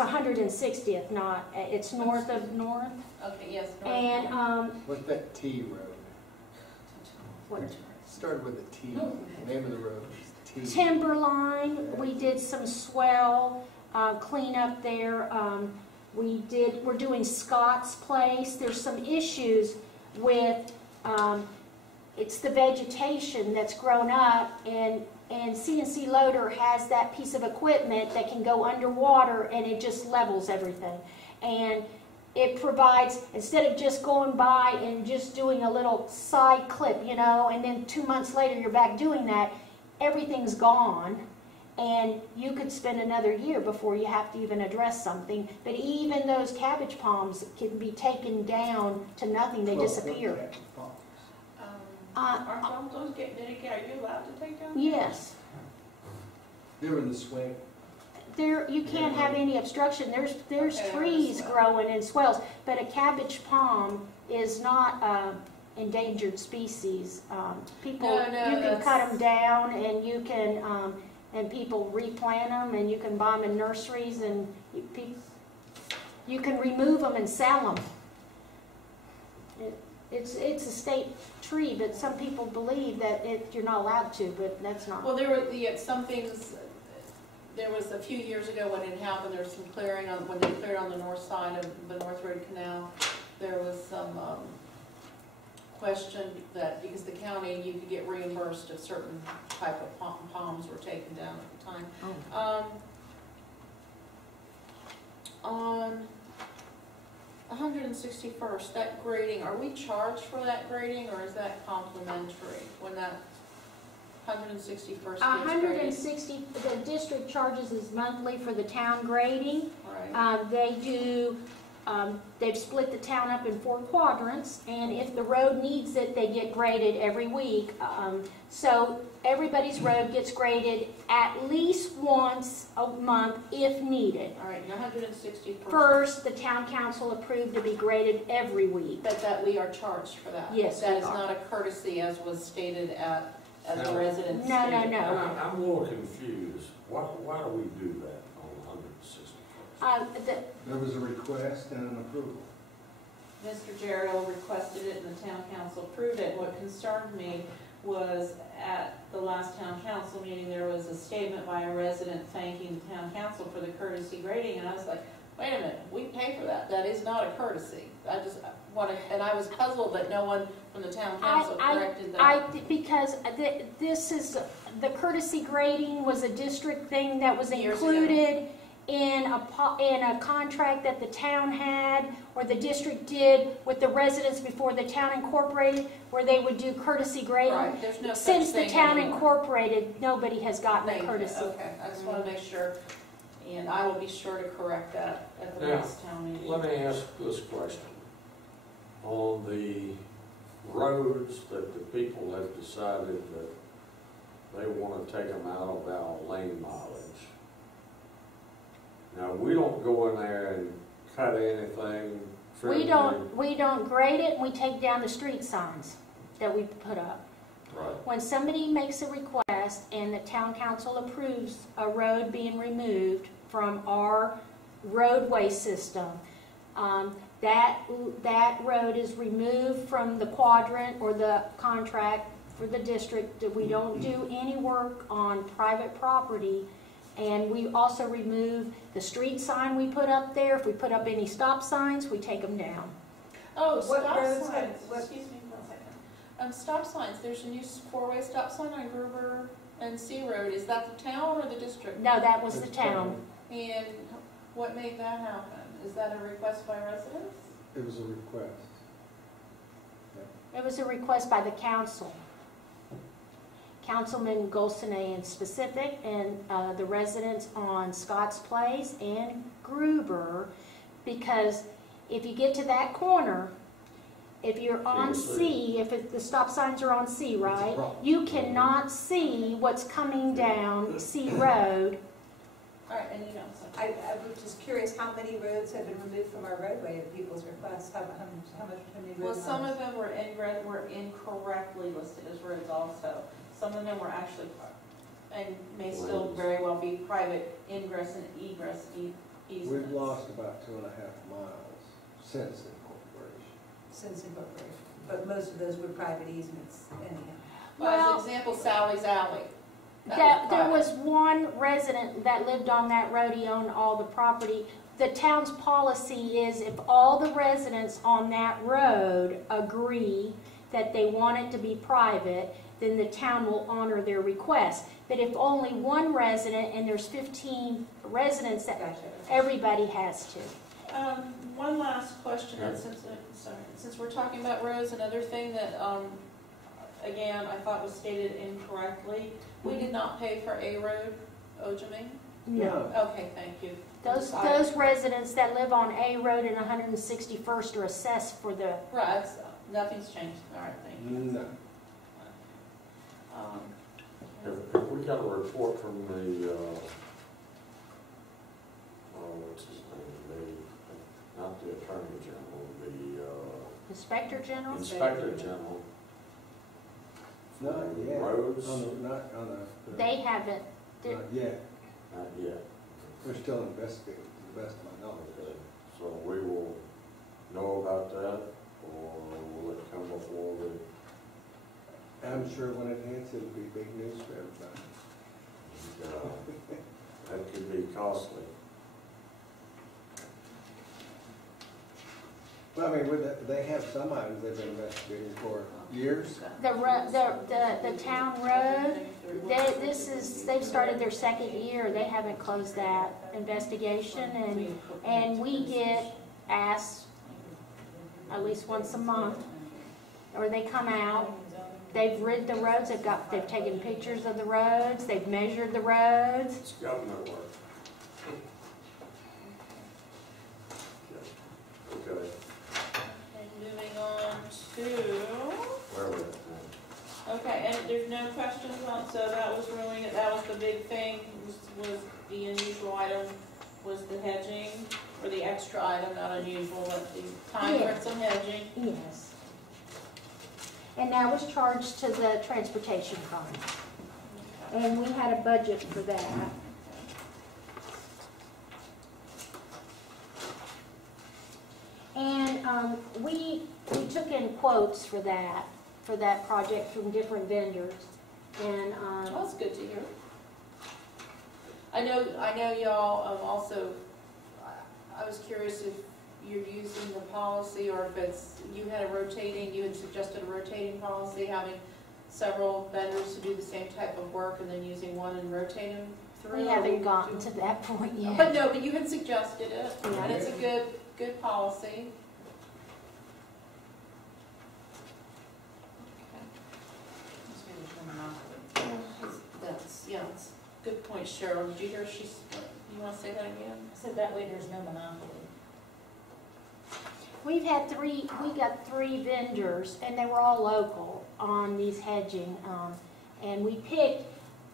160th, not, it's north of North. Okay, yes. And, What's that T road? what, Started with a T. Name of the road is T. Timberline, we did some swell cleanup there. We're doing Scott's Place. There's some issues with, it's the vegetation that's grown up, and CNC Loader has that piece of equipment that can go underwater and it just levels everything. And it provides, instead of just going by and just doing a little side clip, you know, and then 2 months later you're back doing that, everything's gone. And you could spend another year before you have to even address something. But even those cabbage palms can be taken down to nothing, they disappear. Aren't all those getting dedicated? Are you allowed to take down? Yes. They were in the swing. There, you can't have any obstruction. There's Okay, trees swell. growing in swells, but a cabbage palm is not endangered species. People, No, you can that's- cut them down, and you can, and people replant them, and you can buy them in nurseries, and you can remove them and sell them. It's a state tree, but some people believe that you're not allowed to, but that's not. Well, there were some things, there was a few years ago when it happened, there was some clearing on, when they cleared on the north side of the North Road Canal, there was some question that because the county, you could get reimbursed if certain type of palms were taken down at the time. On 161st, that grading, are we charged for that grading, or is that complimentary when that 161st gets graded? 160, the district charges is monthly for the town grading. Right. They've split the town up in 4 quadrants, and if the road needs it, they get graded every week. So everybody's road gets graded at least once a month if needed. All right, your 161st. First, the town council approved to be graded every week. But that we are charged for that? Yes, That we is are. not a courtesy as was stated at the No. residents' No, meeting. no. I'm a little confused. Why do we do that on 161st? There was a request and an approval. Mr. Jarrell requested it and the town council approved it. What concerned me was at the last town council meeting, there was a statement by a resident thanking the town council for the courtesy grading, and I was like, wait a minute, we pay for that. That is not a courtesy. I just wanted, and I was puzzled that no one from the town council corrected that. Because this is, the courtesy grading was a district thing that was Years ago. included in a contract that the town had, or the district did with the residents before the town incorporated, where they would do courtesy grading. Right, there's no such Since the thing town anymore. incorporated, nobody has gotten a Thank you. courtesy. Okay, I just want to make sure, and I will be sure to correct that at the Now, next town meeting. Let me ask this question. On the roads that the people have decided that they want to take them out of our lane mileage. Now, we don't go in there and cut anything. trim We don't grade it, and we take down the street signs that we put up. Right. When somebody makes a request and the town council approves a road being removed from our roadway system, that road is removed from the quadrant or the contract for the district. We don't do any work on private property. And we also remove the street sign we put up there. If we put up any stop signs, we take them down. Oh, What stop roads signs, have- excuse me 1 second. Stop signs, there's a new 4-way stop sign on Gruber and C Road. Is that the town or the district? No, that was the town. And What made that happen? Is that a request by residents? It was a request. It was a request by the council. Councilman Golsonay in specific, and the residents on Scott's Place and Gruber, because if you get to that corner, if you're on C, the stop signs are on C, right? You cannot see what's coming down C Road. All right, and you know, so. I was just curious, how many roads have been removed from our roadway at people's requests? How many Well, roads? some of them were incorrectly listed as roads also. Some of them were actually, and may still very well be private ingress and egress easements. We've lost about 2.5 miles since incorporation. Since incorporation, but most of those were private easements anyhow. Well, as an example, Sally's Alley. There was one resident that lived on that road, he owned all the property. The town's policy is if all the residents on that road agree that they want it to be private, then the town will honor their request. But if only one resident, and there's 15 residents, that Gotcha. everybody has to. One last question, and since we're talking about roads, another thing that, again, I thought was stated incorrectly, we did not pay for A Road, Ojaming? No. Okay, thank you. Those residents that live on A Road and 161st are assessed for the, Right, nothing's changed, all right, thank you. No. Have we got a report from the, what's his name, not the Attorney General, the Inspector General? Inspector General? Not yet. Roads? Not on the. They haven't, Not yet. Not yet. They're still investigating, to the best of my knowledge. Okay, so we will know about that, or will it come before the? I'm sure when it hits, it'll be big news for everybody. That could be costly. Well, I mean, they have some items they've been investigating for years. the town road, they've started their second year, they haven't closed that investigation, and we get asked at least once a month, or they come out, they've rid the roads, they've taken pictures of the roads, they've measured the roads. It's government work. Okay. And moving on to, Where we at? okay, and there's no questions on, so that was really, that was the big thing, was the unusual item, was the hedging, or the extra item, not unusual, but the time for some hedging. Yes. And that was charged to the transportation fund. And we had a budget for that. And we took in quotes for that project from different vendors. And Well, that's good to hear. I know y'all also, I was curious if you're using the policy, or if it's, you had suggested a rotating policy, having several vendors to do the same type of work and then using one and rotating them through. we haven't gotten to that point yet. But you had suggested it, Yeah. and it's a good policy. That's a good point, Cheryl. Did you hear you want to say that again? So that way there's no monopoly. We got three vendors, and they were all local on these hedging. And we picked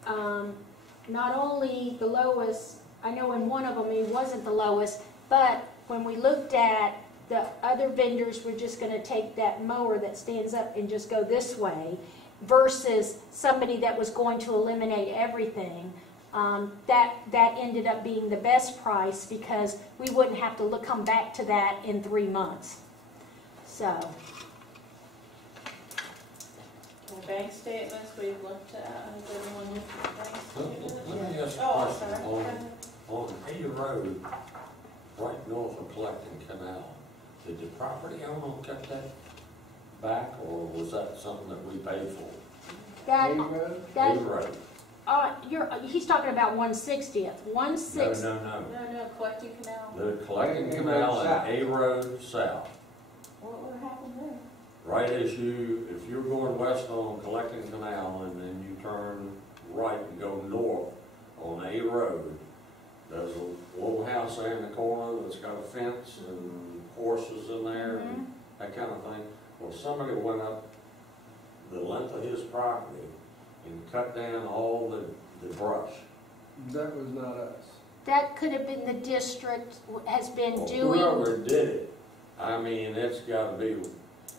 not only the lowest, I know in one of them it wasn't the lowest, but when we looked at the other vendors, were just gonna take that mower that stands up and just go this way, versus somebody that was going to eliminate everything. That ended up being the best price, because we wouldn't have to come back to that in 3 months. So, Bank statements we've looked at. Has everyone looked at bank statements? Let me ask Oh, a I'm question. sorry. Go ahead. On A Road, right north of Collecting Canal, did the property owner cut that back, or was that something that we paid for? that, Hay Road? that, A Road. he's talking about 160th. No, 160. no, no. No, collecting canal. The collecting canal and A Road South. What happened there? Right as if you're going west on Collecting Canal and then you turn right and go north on A Road, there's a little house there in the corner that's got a fence and horses in there and that kind of thing. Well, somebody went up the length of his property and cut down all the brush. That was not us. That could have been the district has been Well, doing. whoever did it, I mean, it's gotta be,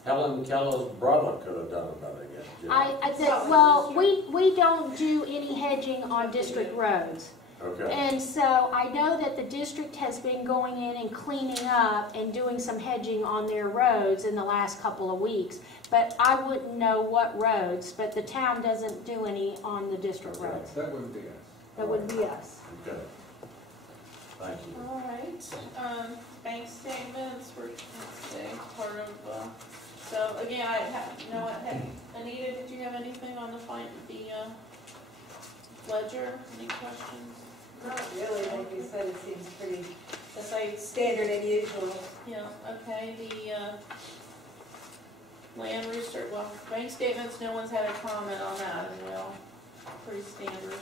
Helen Keller's brother could have done it better, I guess. I said, well, we don't do any hedging on district roads. Okay, And so I know that the district has been going in and cleaning up and doing some hedging on their roads in the last couple of weeks. But I wouldn't know what roads, but the town doesn't do any on the district Okay. roads. That wouldn't be us. That would be us. okay. Thank you. All right, bank statements, let's see, part of, so again, Anita, did you have anything on the ledger? Any questions? Not really, like you said, it seems pretty Yes, I, standard and usual. yeah, okay, land research, well, bank statements, no one's had a comment on that, and well, pretty standard.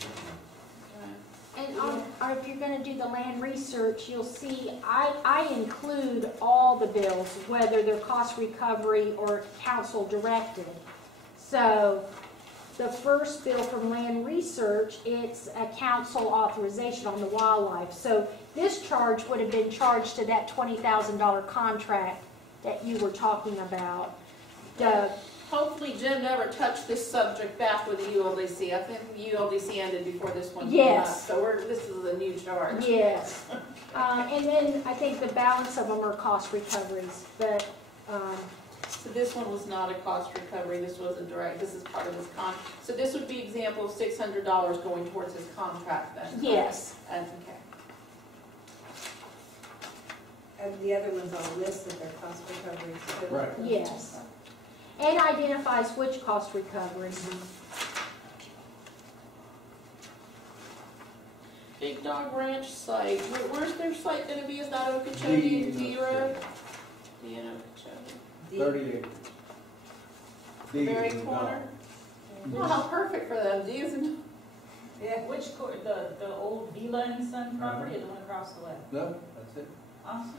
Okay. And if you're gonna do the land research, you'll see, I include all the bills, whether they're cost recovery or council directed. So, the first bill from land research, it's a council authorization on the wildlife. So, this charge would have been charged to that $20,000 contract that you were talking about. Doug, Hopefully Jim never touched this subject back with the ULDC. I think the ULDC ended before this one came up. Yes. So this is a new charge. yes. And then I think the balance of them are cost recoveries, but, So this one was not a cost recovery, this was a direct, this is part of his so this would be example of $600 going towards his contract then? yes. And, okay. And the other ones all listed their cost recoveries too. Right. Yes. And identifies which cost recoveries. Big Dog Ranch site, where's their site gonna be? Is that Okeechobee D Road? D and Okeechobee. 30 acres. D Very is in corner? Dog. Oh, how perfect for them, D isn't. Yeah. Which, the old Vila and Son property or the one across the way? No, that's it. Awesome.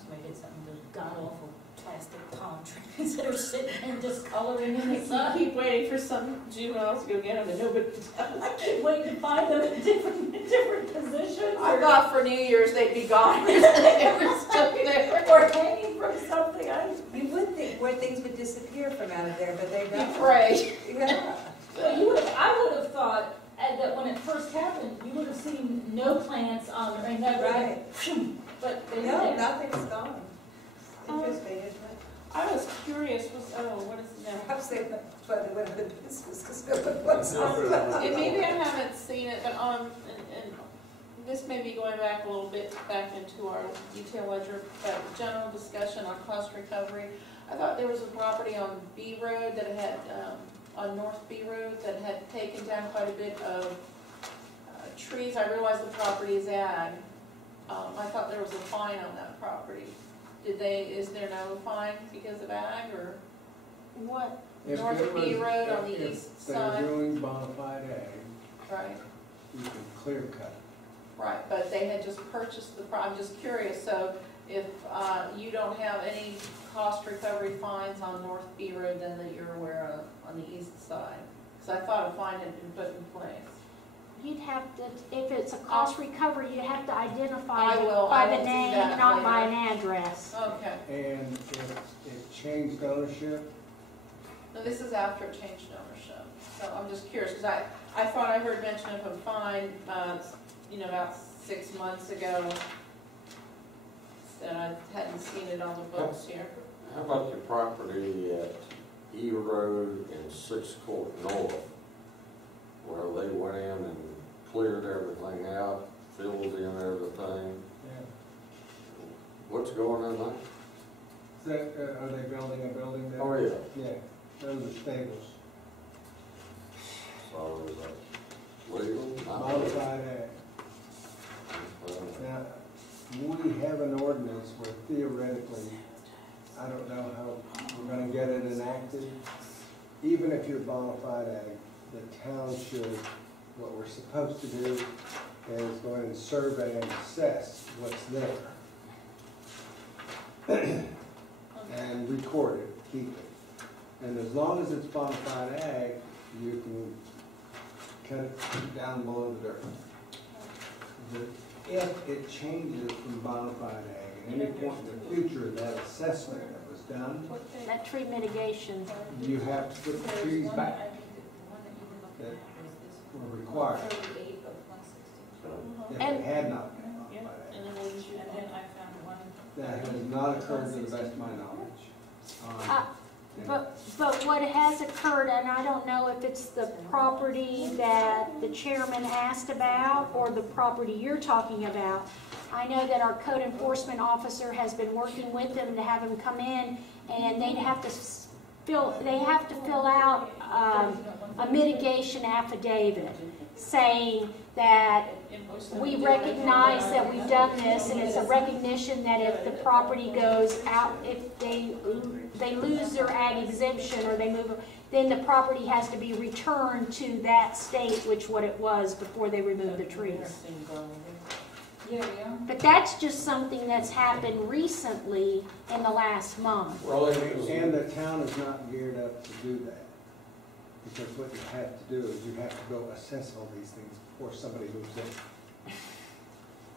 Somebody did something to those god-awful plastic palm trees that are sitting and discoloring in the You sun. keep waiting for some juveniles to go get them and nobody does. I keep waiting to find them in different positions. I thought for New Year's they'd be gone. They were still there. Or hanging from something. You would think where things would disappear from out of there, but they You don't. pray. Yeah. I would have thought that when it first happened, you would have seen no plants on there and that Right. But they No, didn't. nothing's gone. Interesting, isn't it? I was curious, what is the name? Perhaps they went out of business because no one wants them. And maybe I haven't seen it, but, and this may be going back a little bit back into our detail ledger, but general discussion on cost recovery. I thought there was a property on B Road that had, on North B Road that had taken down quite a bit of trees. I realize the property is ag. I thought there was a fine on that property. Is there no fine because of ag or What? If North it B was- Road on the if east they're side? doing bona fide ag, Right, you can clear cut it. right, but they had just purchased I'm just curious, so if you don't have any cost recovery fines on North B Road then that you're aware of on the east side? Because I thought a fine had been put in place. You'd have to, if it's a cost recovery, you have to identify I it will by do the name, that not by later. an address. Okay, And if it changed ownership, now this is after it changed ownership, so I'm just curious, because I thought I heard mention of a fine, about 6 months ago, and I hadn't seen it on the books here. How about the property at E Road and 6th Court North, where they went in and cleared everything out, filled in everything? yeah. What's going on there? Is that, are they building a building there? Oh, yeah. Yeah, those are stables. So is that legal? Modified ag. Now, we have an ordinance where theoretically, I don't know how we're gonna get it enacted. Even if you're modified ag, the town should, what we're supposed to do is go in and survey and assess what's there. And record it, keep it. And as long as it's modified ag, you can cut it down below the dirt. If it changes from modified ag, at any point in the future, that assessment that was done, That tree mitigation. you have to put the trees back that were required if it had not been modified ag. And then I found one. That has not occurred to the best of my knowledge. But what has occurred, and I don't know if it's the property that the chairman asked about or the property you're talking about, I know that our code enforcement officer has been working with them to have them come in, and they'd have to fill out a mitigation affidavit saying that we recognize that we've done this, and it's a recognition that if the property goes out, if they lose their ag exemption or they move, then the property has to be returned to that state, which what it was before they removed the trees. Yeah. But that's just something that's happened recently in the last month. Well, it was, And the town is not geared up to do that. Because what you have to do is you have to go assess all these things before somebody moves in.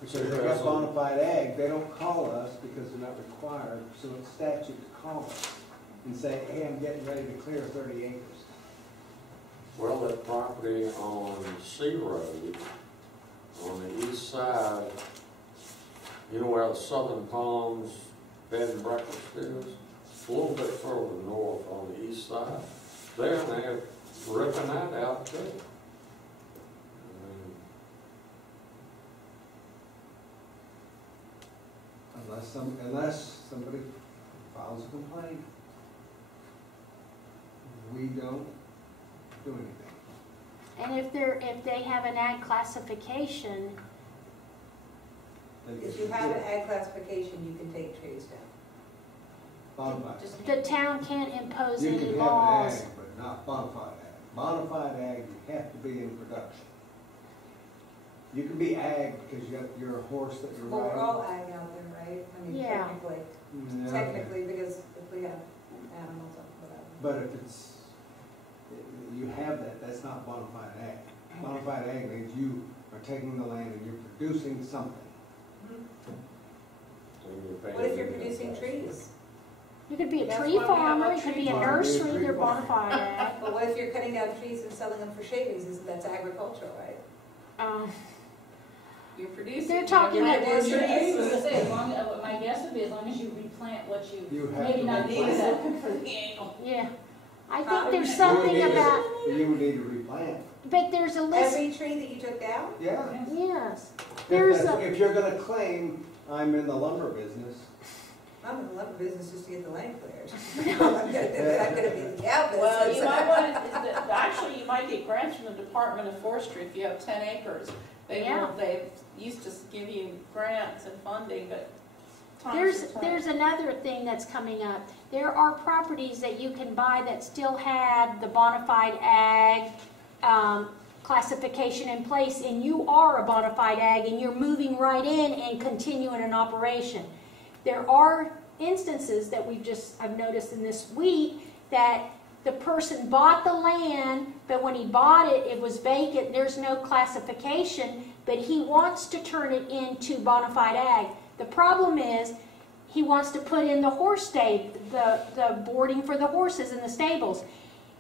Because if they got bona fide ag, they don't call us because they're not required, so it's statute to call us and say, hey, I'm getting ready to clear 30 acres. well, that property on Sea Road, on the east side, you know where the Southern Palms Bed and Breakfast is? A little bit further north on the east side. They're ripping that out too. Unless somebody files a complaint, we don't do anything. And if they have an ag classification, If you have an ag classification, you can take trees down. Bonafide. the town can't impose You any can have an laws. ag, but not bonafide ag. Bonafide ag, you have to be in production. You can be ag because you're a horse that you're Well, riding. we're all ag out there, right? I mean, Yeah. Yeah. technically, because if we have animals or whatever. But if it's, you have that, that's not bonafide ag. Bonafide ag means you are taking the land and you're producing something. What if you're producing trees? You could be a That's tree why we have farmer, a you could tree be a farm. nursery, Tree they're farm. bonafide ag. But what if you're cutting down trees and selling them for shavings? That's agricultural, right? You're producing. They're talking you're about not trees. I was gonna say, as long, my guess would be as long as you replant what You have maybe to not replant. need that. Looking for the angle. Yeah. I think there's You would something need to- about, You would need to replant. but there's a list, Every tree that you took down? Yeah. yes. There's If you're gonna claim, I'm in the lumber business, I'm in the lumber business just to get the land cleared. I'm gonna be in the cow business. Well, you might want to, actually, you might get grants from the Department of Forestry if you have 10 acres. Yeah. They used to give you grants and funding, but times have There's another thing that's coming up. There are properties that you can buy that still have the bonafide ag classification in place, and you are a bonafide ag, and you're moving right in and continuing an operation. There are instances that I've noticed in this week that the person bought the land, but when he bought it, it was vacant, there's no classification, but he wants to turn it into bonafide ag. The problem is, he wants to put in the horse stable, the boarding for the horses in the stables.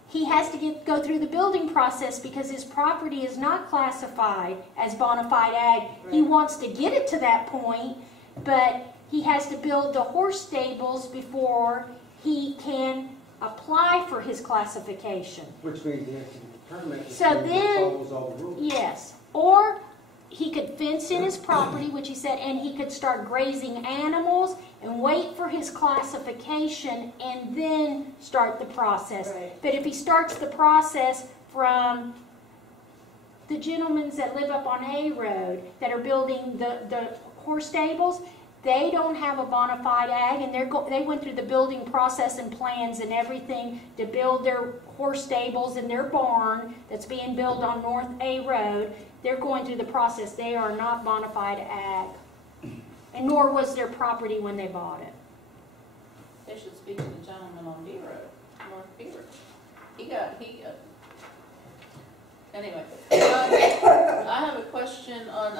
He has to go through the building process because his property is not classified as bonafide ag. He wants to get it to that point, but he has to build the horse stables before he can apply for his classification. which means you have to determine if So it then- follows all the rules. Yes, or he could fence in his property, which he said, and he could start grazing animals and wait for his classification and then start the process. Right. But if he starts the process from the gentlemen that live up on A Road that are building the horse stables, they don't have a bona fide ag, and they went through the building process and plans and everything to build their horse stables and their barn that's being built on North A Road. They're going through the process. They are not bona fide ag. And nor was their property when they bought it. They should speak to the gentleman on B Road, North B Road. Anyway, I have a question on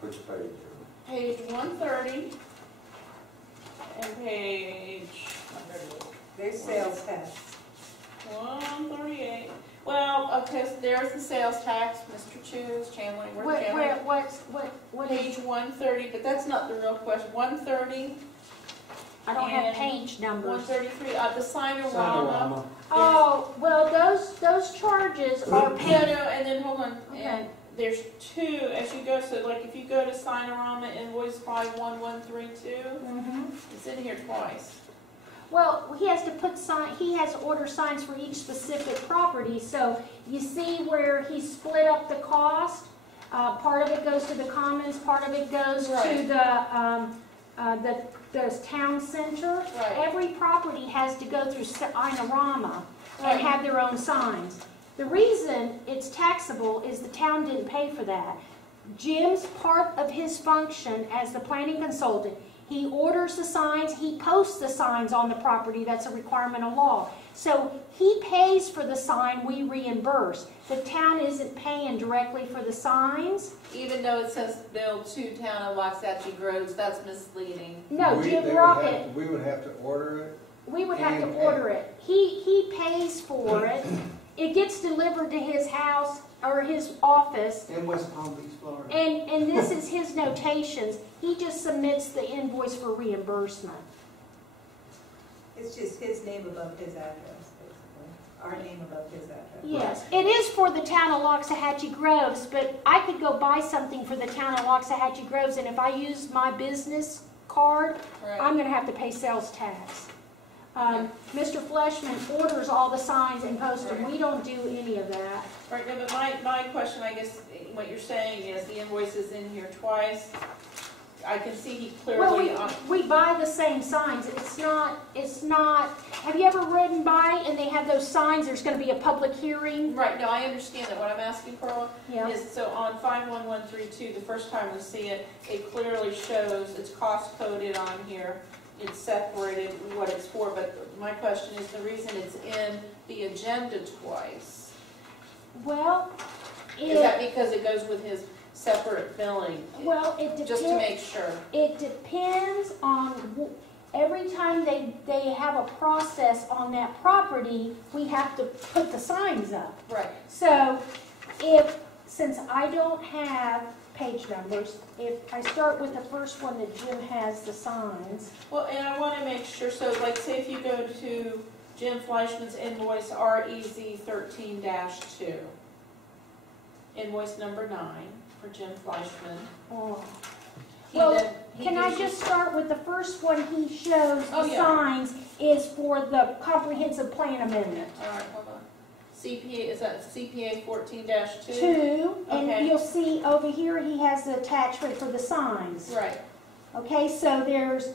Which page? page 130 and page There's sales tax. 138. Well, okay, so there's the sales tax, Mr. Chu's, Chandler, where's Chandler? What is, Page 130, but that's not the real question. 130, I don't have and page numbers. 133, the sign-orama. Signorama. Oh, well, those charges are No, paid. and then, hold on, Okay. and there's two, as you go, so like if you go to sign-orama invoice 51132, Mhm. it's in here twice. Well, he has to order signs for each specific property, so you see where he split up the cost? Part of it goes to the commons, part of it goes to Right. the town center. Right. Every property has to go through Inorama Right. and have their own signs. The reason it's taxable is the town didn't pay for that. Jim's part of his function as the planning consultant, he orders the signs, he posts the signs on the property, that's a requirement of law. So he pays for the sign, we reimburse. The town isn't paying directly for the signs. Even though it says bill to town of Waxahachie Groves, that's misleading. No, They Jim would Rocket, have- We would have to order it. we would have and to pay. order it. He pays for it. It gets delivered to his house or his office. In West Palm Beach, Florida. And this is his notations. He just submits the invoice for reimbursement. It's just his name above his address, basically. Our name above his address. Yes, it is for the town of Waxahachie Groves, but I could go buy something for the town of Waxahachie Groves, and if I use my business card, Right. I'm gonna have to pay sales tax. Mr. Fleshman orders all the signs and posts them. We don't do any of that. Right, no, but my question, I guess, what you're saying is the invoice is in here twice. I can see he Well, clearly, we buy the same signs. It's not, have you ever ridden by and they have those signs, there's gonna be a public hearing? right, no, I understand that. What I'm asking, Pearl, Yeah. is so on 51132, the first time we see it, it clearly shows, it's cost coded on here. It's separated what it's for, but my question is the reason it's in the agenda twice. Well, Is that because it goes with his separate billing? it depends. Just to make sure. It depends on, every time they have a process on that property, we have to put the signs up. Right. So since I don't have page numbers, if I start with the first one that Jim has the signs. Well, and I want to make sure, so like say if you go to Jim Fleischman's invoice REZ 13-2, invoice number 9 for Jim Fleischman. Oh. He Well, then- he Can I gives you- just start with the first one he shows, Oh, the yeah. signs, is for the comprehensive plan amendment. All right, hold on. CPA, is that CPA 14-2? 2, and Okay. you'll see over here he has the attachment for the signs. Right, Okay, so there's,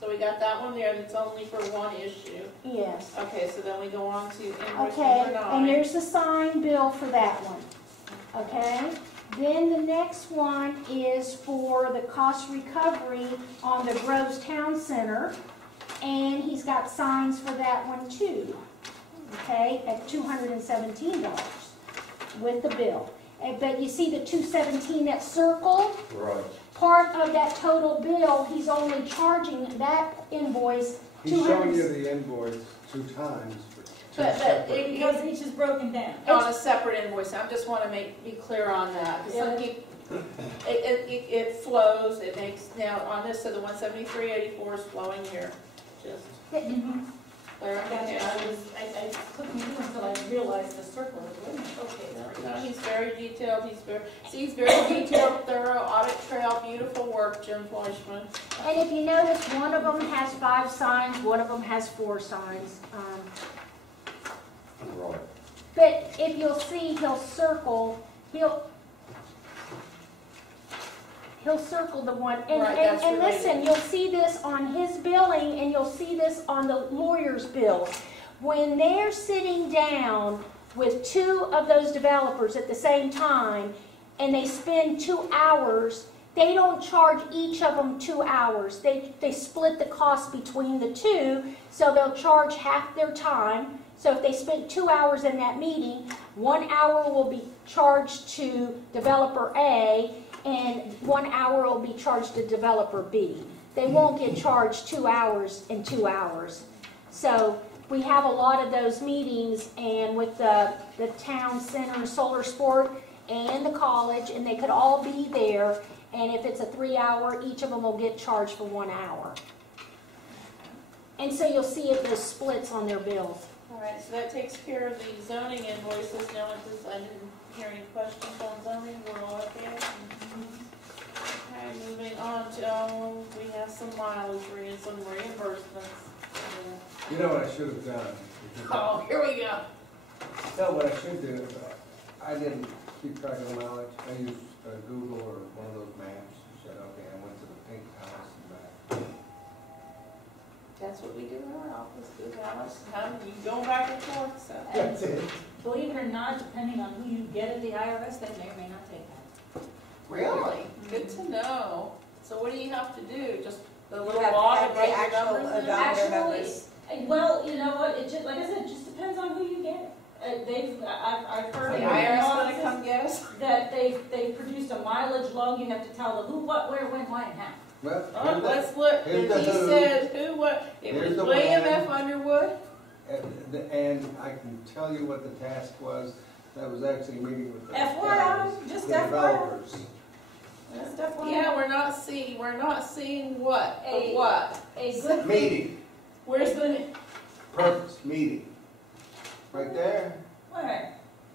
so we got that one there, that's only for one issue. yes. Okay, so then we go on to invoice Okay, number 9. and there's the sign bill for that one. Okay? Then the next one is for the cost recovery on the Groves Town Center, and he's got signs for that one too. Okay, at $217 with the bill. But you see the 217 that circle? Right. Part of that total bill, he's only charging that invoice He's showing you 200. the invoice 2 times for 2 But separate. Because each is broken down. On a separate invoice, I just want to be clear on that, because some people, it flows, it makes, now on this, so the 173.84 is flowing here, just Mhm. clarification. I couldn't do until I realized the circle was with me. Okay, No, he's very detailed, he's very detailed, thorough, audit trail, beautiful work, Jim Fleischman. And if you notice, one of them has 5 signs, one of them has 4 signs. Right. But if you'll see, he'll circle the one, Right, that's and related. listen, you'll see this on his billing, and you'll see this on the lawyer's bills. When they're sitting down with two of those developers at the same time, and they spend 2 hours, they don't charge each of them 2 hours. They split the cost between the two, so they'll charge half their time. So if they spent 2 hours in that meeting, 1 hour will be charged to developer A, and 1 hour will be charged to developer B. They won't get charged 2 hours and 2 hours. So we have a lot of those meetings, and with the town center, Solar Sport, and the college, and they could all be there, and if it's a 3 hour, each of them will get charged for 1 hour. And so you'll see if there's splits on their bills. All right, so that takes care of the zoning invoices. Now, I didn't hear any questions on zoning, we're all okay? Okay, moving on to, we have some mileage and some reimbursements. You know what I should have done? Oh, here we go. No, what I should do, I didn't keep track of the mileage. I used Google or one of those maps. Said, okay, I went to the pink house and back. That's what we do in our office, do how you go back and forth, so. That's it. Believe it or not, depending on who you get at the IRS, they may or may not take that. Really? Good to know. So what do you have to do? Just the You little have to log have and the write your actual numbers in? dollar Actually, numbers. well, you know what, it just, like I said, it just depends on who you get. I've heard The of IRS gonna offices come get us? that they've produced a mileage log, you have to tell the who, what, where, when, why, and how. Well, Oh, let's look. here's And he the who. said, who, what? It Here's was the William when. F. Underwood. and I can tell you what the task was. That was actually meeting with the FYI, just the FYI. developers. Just FYI. Yeah, we're not seeing what? A- Of what? A good, Meeting, Where's the, purpose, meeting. Right there. where?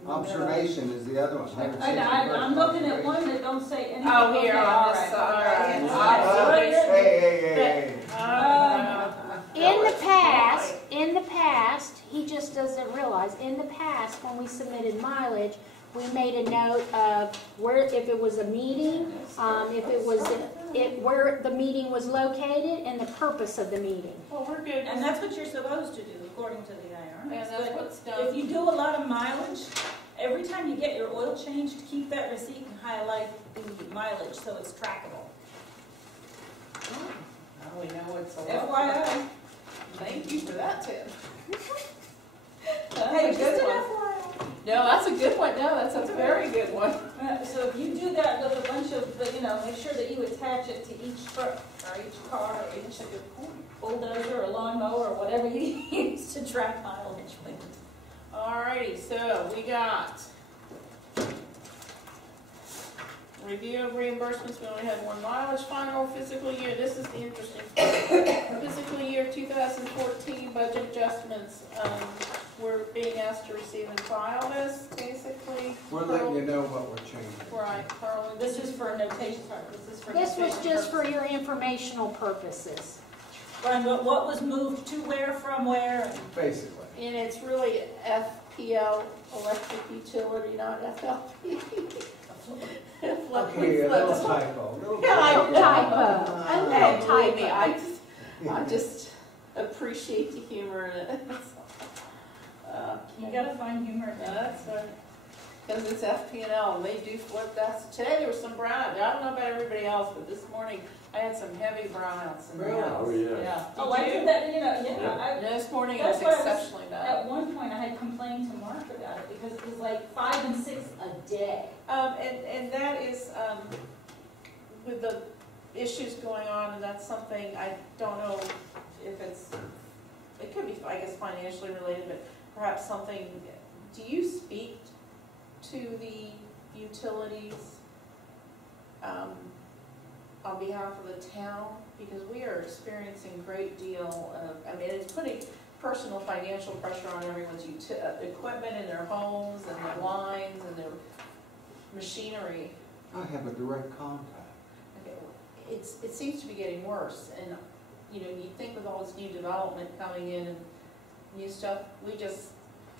Observation is the other one. I'm looking at one that don't say anything. oh, here Okay, on all this right, side. all right. Hey. In the past, he just doesn't realize, in the past, when we submitted mileage, we made a note of where, if it was a meeting, if it was, where the meeting was located, and the purpose of the meeting. Well, we're good. And that's what you're supposed to do, according to the IRS. And that's But what's if done. you do a lot of mileage, every time you get your oil changed, keep that receipt and highlight the mileage so it's trackable. Now we know it's a lot. FYI. Thank you for that tip. Hey, That's a just good an one. FYI. No, that's a good one. No, that's a very good one. So if you do that with a bunch of, make sure that you attach it to each truck, or each car, or each bulldozer, or lawnmower, or whatever you use to track mileage. Alrighty, so we got review of reimbursements. We only had one mileage. Final fiscal year. This is the interesting part. Fiscal year 2014 budget adjustments. We're being asked to receive and file this, basically. We're letting you know what we're changing. Right, Carl. This is for notation, sorry, this is for This was notation just for purposes. your informational purposes. Right, but what was moved to where, from where? Basically. And it's really FPL, electric utility, not FLP. Okay, a little typo. Yeah, I know. Typo. A little Believe me, typo. I just appreciate the humor in it. You gotta find humor in that. That's right. Because it's FP&L, and they do flip that. Today there was some brown, I don't know about everybody else, but this morning I had some heavy brownouts in the Really? house. Oh, yeah. Yeah. Oh, I did that, And this morning it was That's why I was- exceptionally bad. At one point, I had complained to Mark about it, because it was like 5 and 6 a day. And that is, with the issues going on, and that's something, I don't know if it could be, I guess, financially related, but perhaps something, do you speak to the utilities on behalf of the town? Because we are experiencing a great deal of, it's putting personal financial pressure on everyone's equipment in their homes and their lines and their machinery. I have a direct contact. Okay, it seems to be getting worse, and you think with all this new development coming in and new stuff, we just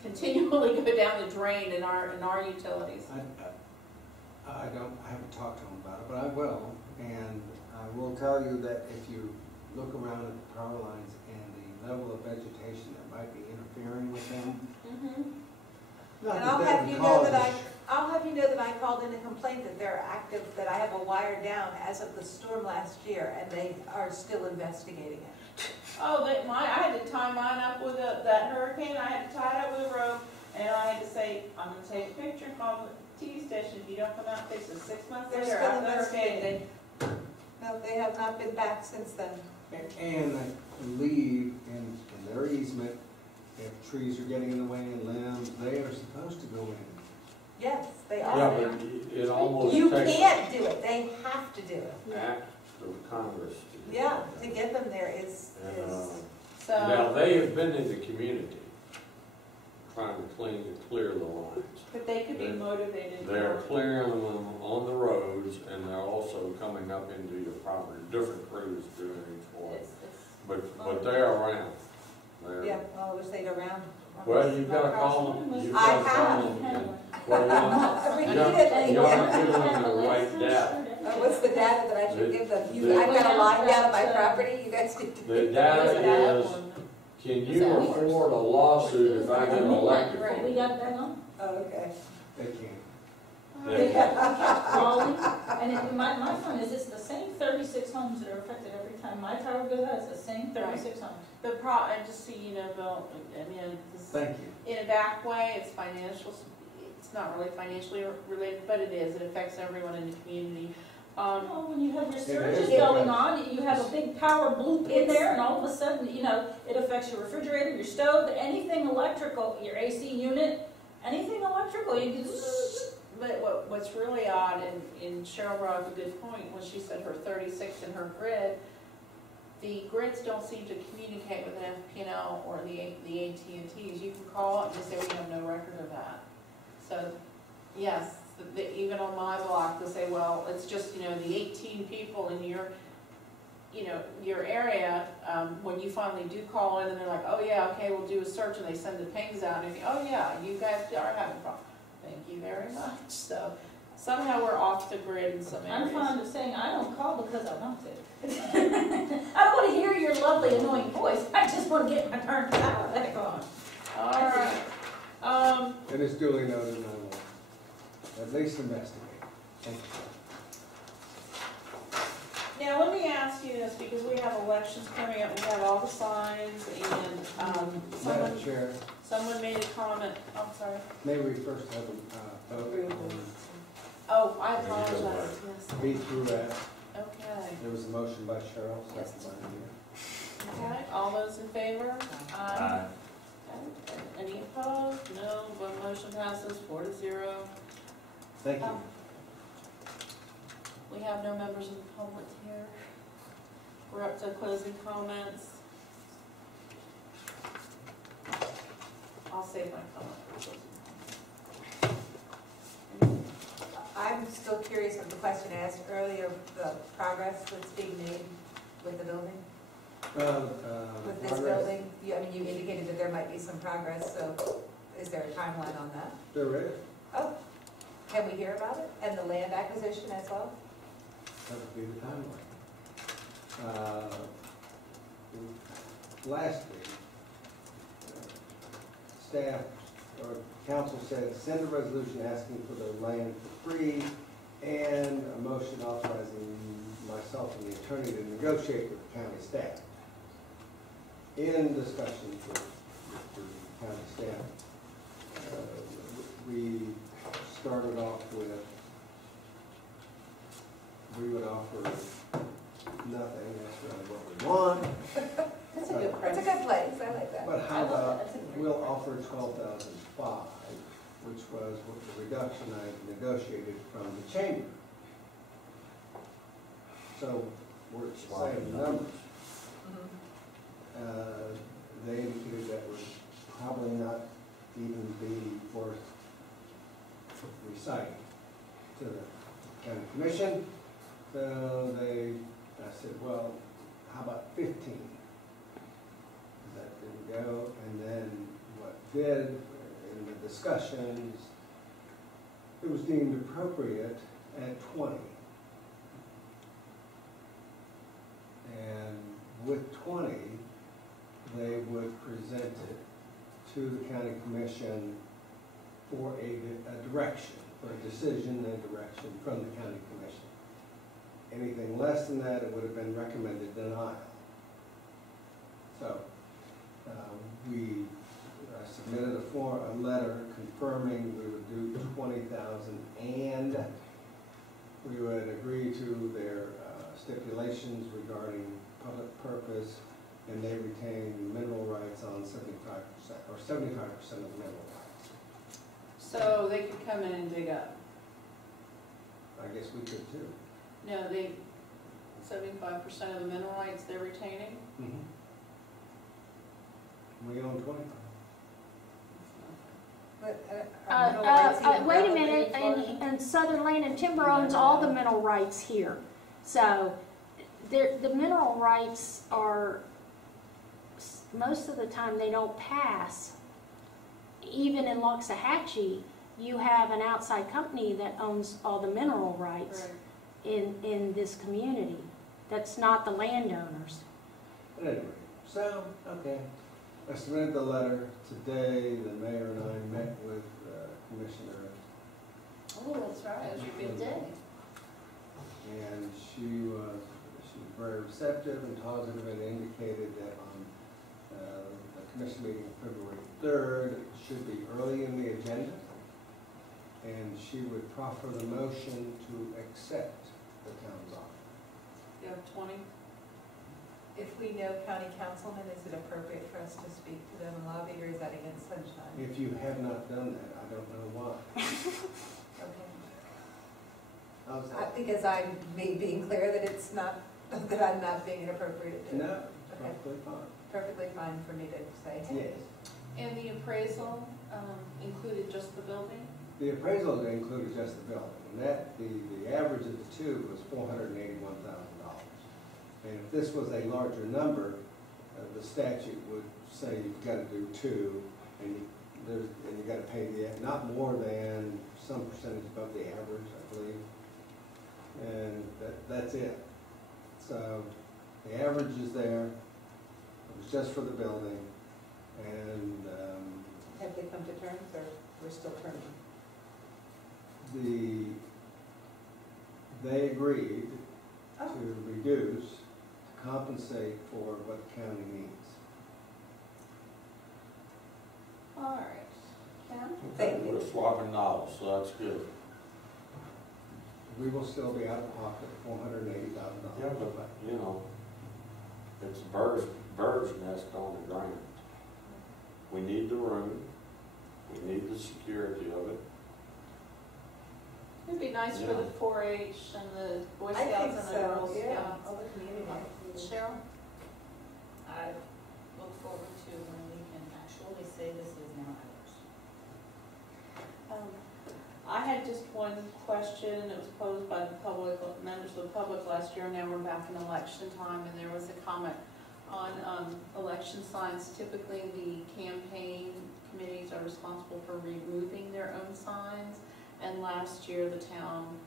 continually go down the drain in our utilities. I haven't talked to them about it, but I will. And I will tell you that if you look around at the power lines and the level of vegetation that might be interfering with them. Not And that I'll that have would you know cause that a I'll have you know that I called in a complaint that they're active, that I have a wire down as of the storm last year, and they are still investigating it. Oh, I had to tie mine up with that hurricane, I had to tie it up with a rope, and I had to say, I'm gonna take a picture and call the TV station, if you don't come out and fix it 6 months They're later, still after the hurricane, investigating. No, they have not been back since then. And I believe in their easement, if trees are getting in the way and limbs, they are supposed to go in. Yes, they Yeah, are. but it almost You takes can't do it, they have to do it. an act of Congress to do Yeah, that. to get them there is, Now, so, they have been in the community trying to clear the lines. but they could be motivated. They're clearing them on the roads, and they're also coming up into your property, different crews doing each one. But they're around. They're- yeah, well, I wish they'd around. Well, you've gotta call them, you've I gotta call have. them. Well, Repeatedly. you're not giving them the right data. What's the data that I should give them? The- I've got a line down on my property, you guys need to. The data is, can you afford a lawsuit if I get elected? We got that on? Oh, okay. They can't. Calling, and my phone is, it's the same 36 homes that are affected every time my power goes out, it's the same 36 homes. And just so you know, Bill, I mean, Thank you. in a back way, it's financial, it's not really financially related, but it is, it affects everyone in the community. Well, when you have your is. surges going on, you have a big power bloop in there, and all of a sudden, it affects your refrigerator, your stove, anything electrical, your AC unit, anything electrical, you can But what's really odd, and Cheryl brought up a good point when she said her 36 in her grid, the grids don't seem to communicate with an FPL or the AT&Ts. You can call up and they say we have no record of that. So, yes, even on my block, they'll say, well, it's just, the 18 people in your area, when you finally do call in and they're like, oh yeah, okay, we'll do a search, and they send the pings out, and oh yeah, you guys are having problems. Thank you very much. So somehow we're off the grid in some areas. I'm fond of saying, I don't call because I want to. I don't want to hear your lovely, annoying voice. I just want to get my darn power back on. All right. And it's duly noted, and I will at least investigate. Thank you. Now, let me ask you this, because we have elections coming up, we have all the signs, and Madam Chair, someone made a comment, I'm sorry. may we first have a vote Oh, I apologize, yes. on B through F? Okay, There was a motion by Cheryl, second by Anita. okay, all those in favor? Aye. Okay. Any opposed? No, one motion passes 4-0. Thank you. We have no members of the public here. We're up to closing comments. I'll save my comment for closing comments. I'm still curious of the question I asked earlier, the progress that's being made with the building, with this Progress. building. You indicated that there might be some progress, so is there a timeline on that? There is. Oh, can we hear about it? And the land acquisition as well? That would be the timeline. Lastly, staff or council said, send a resolution asking for the land for free and a motion authorizing myself and the attorney to negotiate with the county staff. In discussions with the county staff, we started off with, we would offer nothing, that's really what we want. That's a good price. It's a good place, I like that. But how about, we'll offer $12,500, which was what the reduction I negotiated from the chamber. So we're excited numbers. They indicated that would probably not even be worth reciting to the county commission. So I said, well, how about 15? That didn't go, and then what did, discussions, it was deemed appropriate at 20. And with 20, they would present it to the county commission for a direction, for a decision and direction from the county commission. Anything less than that, it would have been recommended denial. So, we submitted a letter confirming we would do 20,000 and we would agree to their stipulations regarding public purpose, and they retain mineral rights on 75% or 75% of the mineral rights. So they could come in and dig up? I guess we could too. No, 75% of the mineral rights they're retaining? We own 20. But, are mineral rights even Wait a relevant minute, for- and Southern Land and Timber owns all the mineral rights here. So, the mineral rights are, most of the time, they don't pass. Even in Loxahatchee, you have an outside company that owns all the mineral rights in this community. That's not the landowners. But anyway, so, okay. I submitted the letter today. The mayor and I met with Commissioner. Oh, that's right, it was your good day. And she was very receptive and positive and indicated that on the commission meeting February 3rd, it should be early in the agenda. And she would proffer the motion to accept the town's offer. You have 20? If we know county councilmen, is it appropriate for us to speak to them in lobby, or is that against sunshine? If you have not done that, I don't know why. Okay. How's that? Because I'm being clear that it's not, that I'm not being inappropriate. No, Okay. perfectly fine. Perfectly fine for me to say, hey. Yes. And the appraisal included just the building? The appraisal included just the building, and that, the average of the two was $481,000. And if this was a larger number, the statute would say you've got to do two, and you got to pay not more than some percentage above the average, I believe. And that's it. So the average is there. It was just for the building, and Have they come to terms, or we're still turning? They agreed Oh. to reduce, to compensate for what the county needs. All right. Ken? Thank you. We're swapping knowledge, so that's good. We will still be out of pocket $480,000. Yeah, but, you know, it's a bird's nest on the ground. We need the room, we need the security of it. It'd be nice for the 4-H and the Boy I think Scouts and the so, Girl yeah. Scouts. All the community. Cheryl? I look forward to when we can actually say this is now ours. I had just one question, and it was posed by the public, members of the public last year. Now we're back in election time, and there was a comment on election signs. Typically, the campaign committees are responsible for removing their own signs. And last year, the town,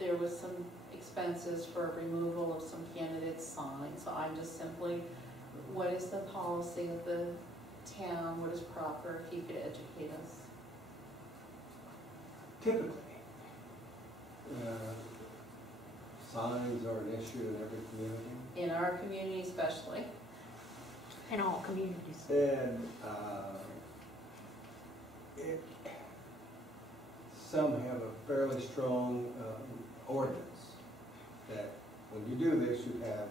there was some expenses for removal of some candidates' signs. So I'm just simply, what is the policy of the town? What is proper? If you could educate us. Typically, signs are an issue in every community. In our community especially. In all communities. And some have a fairly strong ordinance that when you do this, you have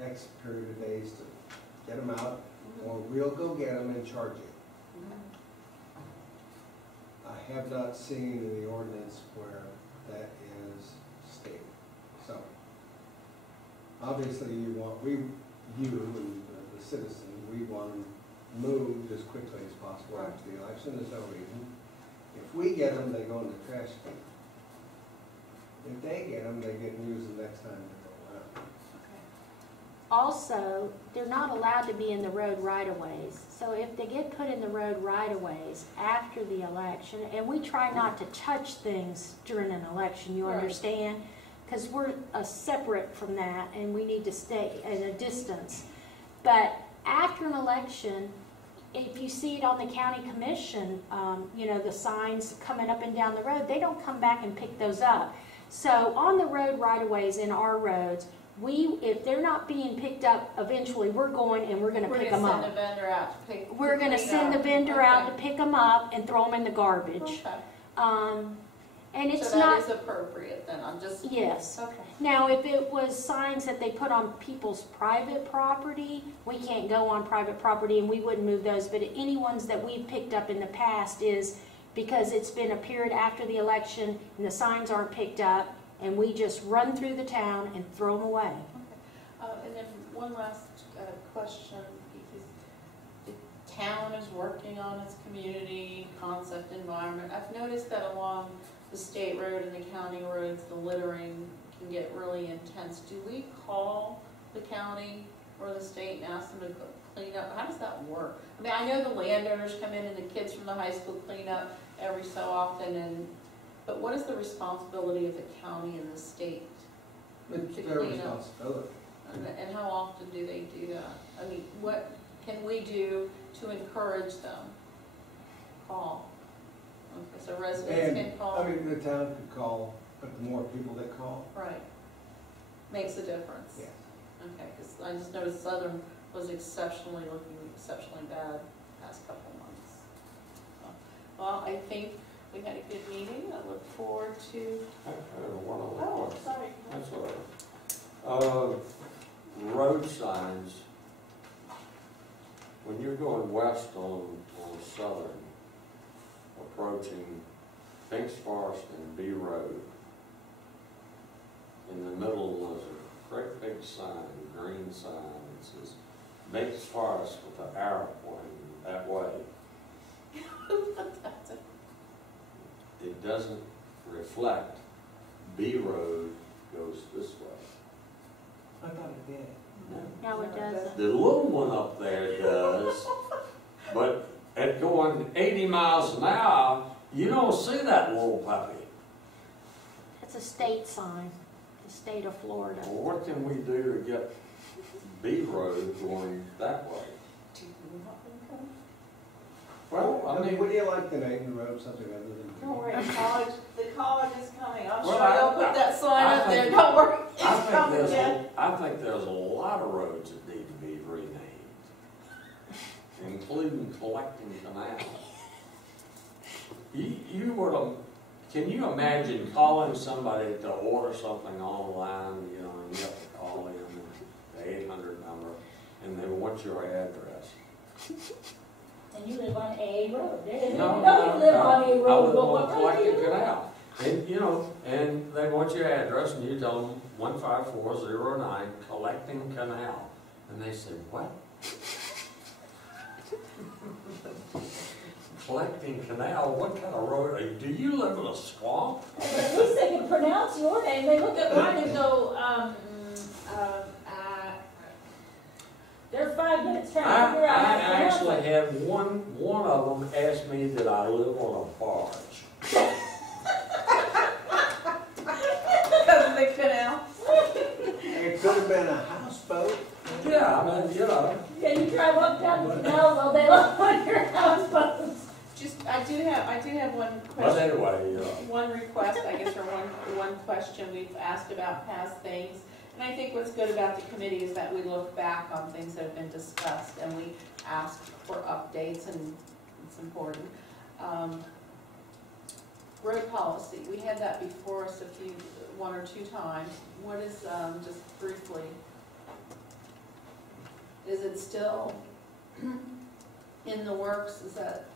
X period of days to get them out, or we'll go get them and charge you. I have not seen in the ordinance where that is stated. So, obviously, you and the citizen, we want them moved as quickly as possible after the election. There's no reason. If we get them, they go in the trash can. If they get them, they get used the next time they go around. also, they're not allowed to be in the road right-of-ways. So if they get put in the road right-of-ways after the election, and we try not to touch things during an election, you Right. understand? Because we're separate from that, and we need to stay at a distance. But after an election, if you see it on the county commission, you know, the signs coming up and down the road, they don't come back and pick those up. So on the road right-of-ways in our roads, if they're not being picked up, eventually we're going and we're gonna pick them up. We're gonna send a vendor out to pick. We're gonna send the vendor out to Okay. pick them up and throw them in the garbage. Okay. And it's So that not, is appropriate then, I'm just, yes. okay. Now, if it was signs that they put on people's private property, we can't go on private property and we wouldn't move those. But any ones that we've picked up in the past is because it's been a period after the election and the signs aren't picked up, and we just run through the town and throw them away. And then one last question, because the town is working on its community concept environment. I've noticed that along the state road and the county roads, the littering can get really intense. Do we call the county or the state and ask them to clean up? How does that work? I mean, I know the landowners come in and the kids from the high school clean up every so often, but what is the responsibility of the county and the state? It's To their clean up. responsibility. And how often do they do that? I mean, what can we do to encourage them? Call. Okay, so residents can call. I mean, the town could call, but the more people that call, Right. Makes a difference. yes. Okay, because I just noticed Southern was looking exceptionally bad the past couple of months. So, well, I think we had a good meeting. I look forward to. I have one other Oh, question. sorry. That's all right. Road signs, when you're going west on Southern, approaching Finks Forest and B Road, in the middle is a great big sign, green sign, that says Finks Forest with an arrow pointing that way. It doesn't reflect B Road goes this way. I thought it did. No, it doesn't. The little one up there does, but at going 80 miles an hour, you don't see that little puppy. It's a state sign, the state of Florida. Well, what can we do to get B Road going that way? Well, I mean, Would you like to name the road something other than? Don't worry, the college is coming. I'm Well, sure they'll put that sign up there. Don't worry, it's coming, Jen. I think there's a lot of roads that need to be renamed, including Collecting Canal. You would, can you imagine calling somebody to order something online, you know, and you have to call in the 800 number, and they want your address? And you live on A Road. They didn't No, know you live on A I Road, live but on what road do you Collecting live on? Canal. And, you know, and they want your address, and you tell them 15409 Collecting Canal. And they say, what? Collecting Canal? What kind of road? Do you live in a swamp? At least they can pronounce your name. They look at mine and go, they're 5 minutes trying to figure out how to I pronounce actually it. had one of them ask me that I live on a barge. Because of the canal. It could have been a houseboat. Yeah, I mean, you know. Yeah, you drive up down the canals all day long on your houseboats. Just, I do have one But question. anyway, One request, I guess, or one question we've asked about past things. And I think what's good about the committee is that we look back on things that have been discussed and we ask for updates, and it's important. Road policy, we had that before us one or two times. What is, just briefly, is it still in the works? Is that,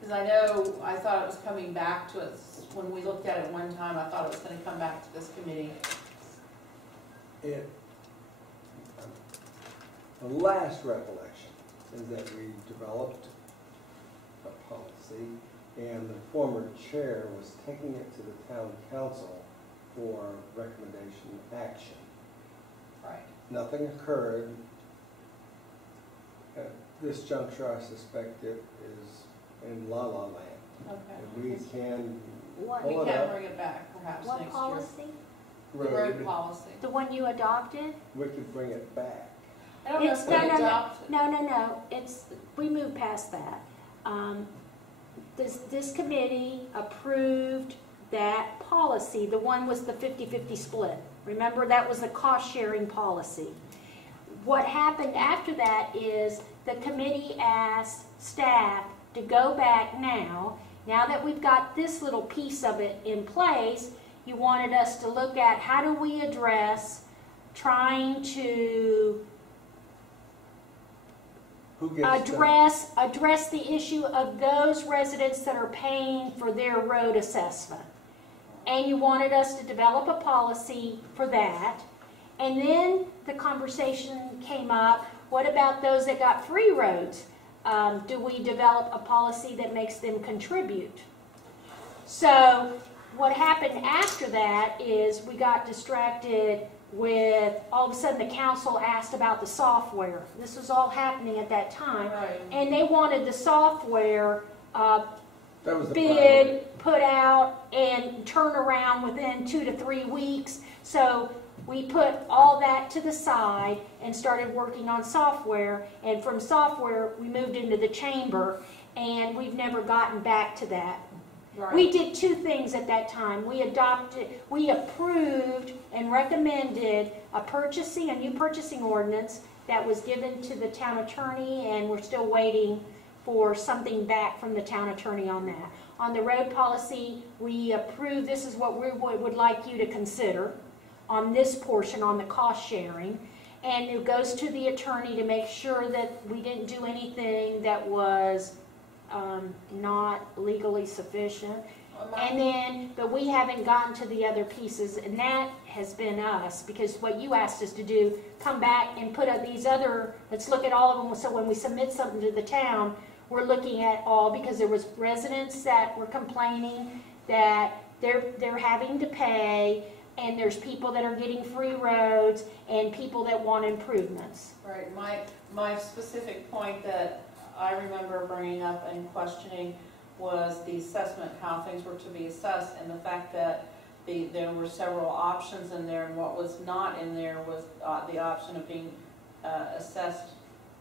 because I know, I thought it was coming back to us, when we looked at it one time, I thought it was gonna come back to this committee. The last recollection is that we developed a policy, and the former chair was taking it to the town council for recommendation action. Right. nothing occurred. At this juncture, I suspect it is in la-la land. Okay. And we can What, We pull it can up. bring it back perhaps what next year. policy? The road policy. The one you adopted? We could bring it back. I don't know It's, if we adopt. no, it's, we moved past that. This committee approved that policy, the one was the 50-50 split. Remember, that was the cost-sharing policy. What happened after that is the committee asked staff to go back now that we've got this little piece of it in place, you wanted us to look at how do we address trying to Who gets done? address the issue of those residents that are paying for their road assessment. And you wanted us to develop a policy for that. And then the conversation came up, what about those that got free roads? Do we develop a policy that makes them contribute? So what happened after that is we got distracted with, all of a sudden the council asked about the software. This was all happening at that time. Right. And they wanted the software That was the bid, put out, and turn around within 2 to 3 weeks. So we put all that to the side and started working on software. And from software, we moved into the chamber, and we've never gotten back to that. Right. We did 2 things at that time. We approved and recommended a new purchasing ordinance that was given to the town attorney, and we're still waiting for something back from the town attorney on that. On the road policy, we approved, this is what we would like you to consider on this portion, on the cost sharing. And it goes to the attorney to make sure that we didn't do anything that was not legally sufficient. And then, but we haven't gotten to the other pieces, and that has been us, because what you asked us to do, come back and put up these other, let's look at all of them, so when we submit something to the town, we're looking at all, because there was residents that were complaining that they're having to pay, and there's people that are getting free roads, and people that want improvements. Right, my specific point that I remember bringing up and questioning was the assessment, how things were to be assessed, and the fact that there were several options in there, and what was not in there was the option of being assessed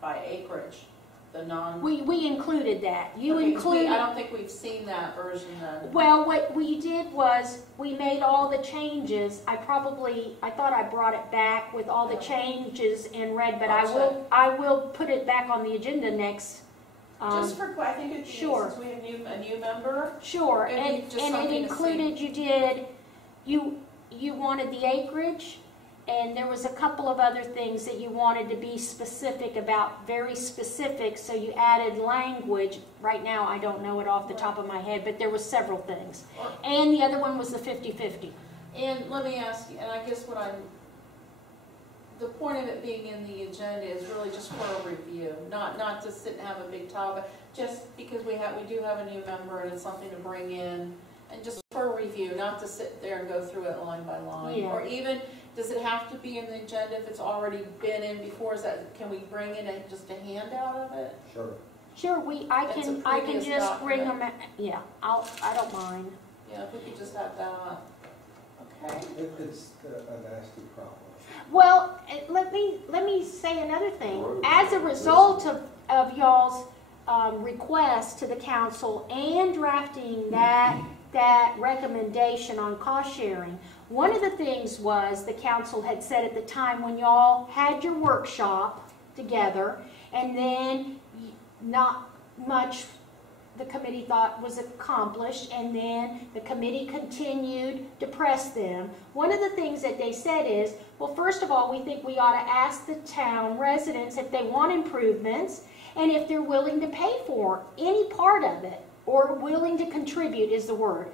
by acreage, the non... We included that. You Okay, 'cause included... I don't think we've seen that version then. Well, what we did was, we made all the changes. I thought I brought it back with all the changes in red, but I will put it back on the agenda next. Just for, I think it's, Sure. since we have a new member, Sure, It'd be and just it something to included, you wanted the acreage, and there was a couple of other things that you wanted to be specific about, very specific, so you added language. Right now, I don't know it off the top of my head, but there was several things. And the other one was the 50-50. and let me ask you, and I guess the point of it being in the agenda is really just for a review, not to sit and have a big topic, just because we do have a new member and it's something to bring in, and just for a review, not to sit there and go through it line by line. Yeah. Or even, does it have to be in the agenda if it's already been in before? Can we bring in just a handout of it? Sure. Sure, I It's a can previous just bring them, document. yeah, I don't mind. Yeah, if we could just have that up. Okay. It's a nasty problem. Well, let me say another thing. As a result of y'all's request to the council and drafting that recommendation on cost sharing, one of the things was the council had said at the time when y'all had your workshop together, and then not much the committee thought was accomplished, and then the committee continued to press them. One of the things that they said is, well, first of all, we think we ought to ask the town residents if they want improvements, and if they're willing to pay for any part of it, or willing to contribute is the word.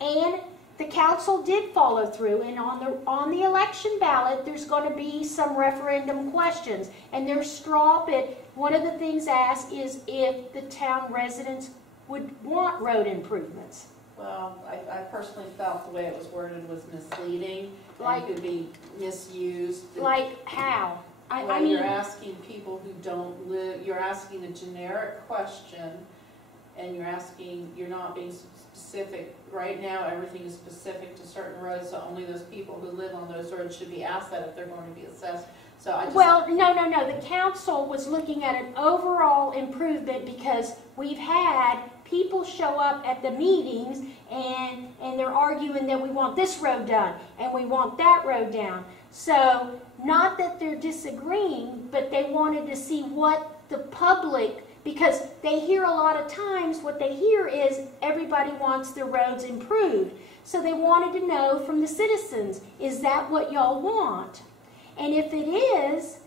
And the council did follow through, and on the election ballot, there's going to be some referendum questions, and there's straw bit. One of the things asked is if the town residents would want road improvements. Well, I personally felt the way it was worded was misleading, Like- and could be misused. Like how? I Well, mean, you're asking people who don't live, you're asking a generic question, and you're not being specific. Right now, everything is specific to certain roads, so only those people who live on those roads should be asked that if they're going to be assessed. So I just. well, no. The council was looking at an overall improvement because we've had people show up at the meetings and they're arguing that we want this road done and we want that road down. So, not that they're disagreeing, but they wanted to see what the public, because they hear a lot of times, what they hear is everybody wants their roads improved. So they wanted to know from the citizens, is that what y'all want? And if it is,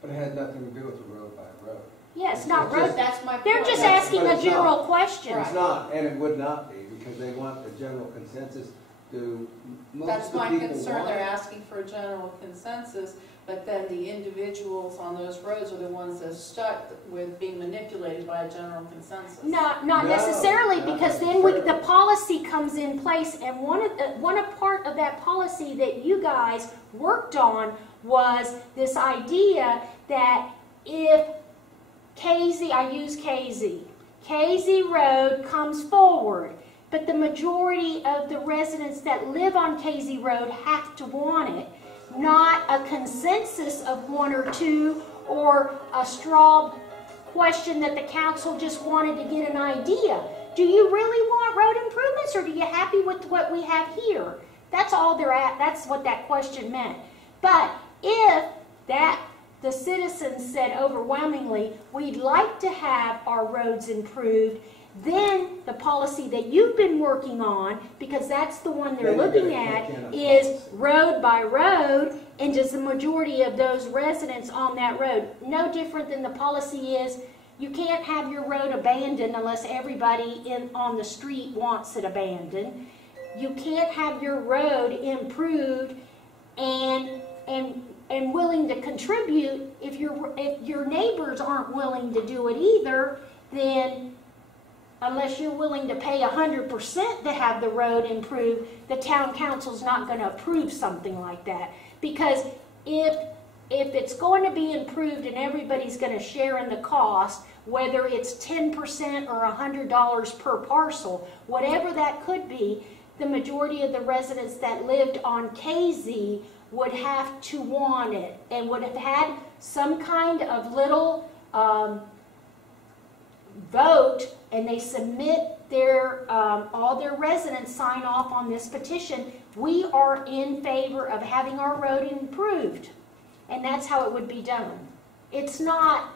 But it had nothing to do with the road by road. yes, not It's road. just- That's my point. They're just That's- asking but a it's general not. question. It's not, and it would not be, because they want the general consensus to, most That's of the my people concern, want they're it. asking for a general consensus, but then the individuals on those roads are the ones that are stuck with being manipulated by a general consensus. Not No, necessarily, not because then necessarily. the policy comes in place, and one part of that policy that you guys worked on was this idea that if KZ Road comes forward, but the majority of the residents that live on KZ Road have to want it, not a consensus of one or two, or a straw question that the council just wanted to get an idea. Do you really want road improvements, or are you happy with what we have here? That's all they're at. That's what that question meant. But if the citizens said overwhelmingly, we'd like to have our roads improved, then the policy that you've been working on, because that's the one they're Then you're looking gonna at, kick in a is policy. road by road, and does the majority of those residents on that road. No different than the policy is, you can't have your road abandoned unless everybody on the street wants it abandoned. You can't have your road improved and willing to contribute. If your neighbors aren't willing to do it either, then unless you're willing to pay 100% to have the road improved, the town council's not going to approve something like that. Because if it's going to be improved and everybody's going to share in the cost, whether it's 10% or $100 per parcel, whatever that could be, the majority of the residents that lived on KZ would have to want it and would have had some kind of little vote, and they submit their all their residents sign off on this petition. We are in favor of having our road improved, and that's how it would be done. It's not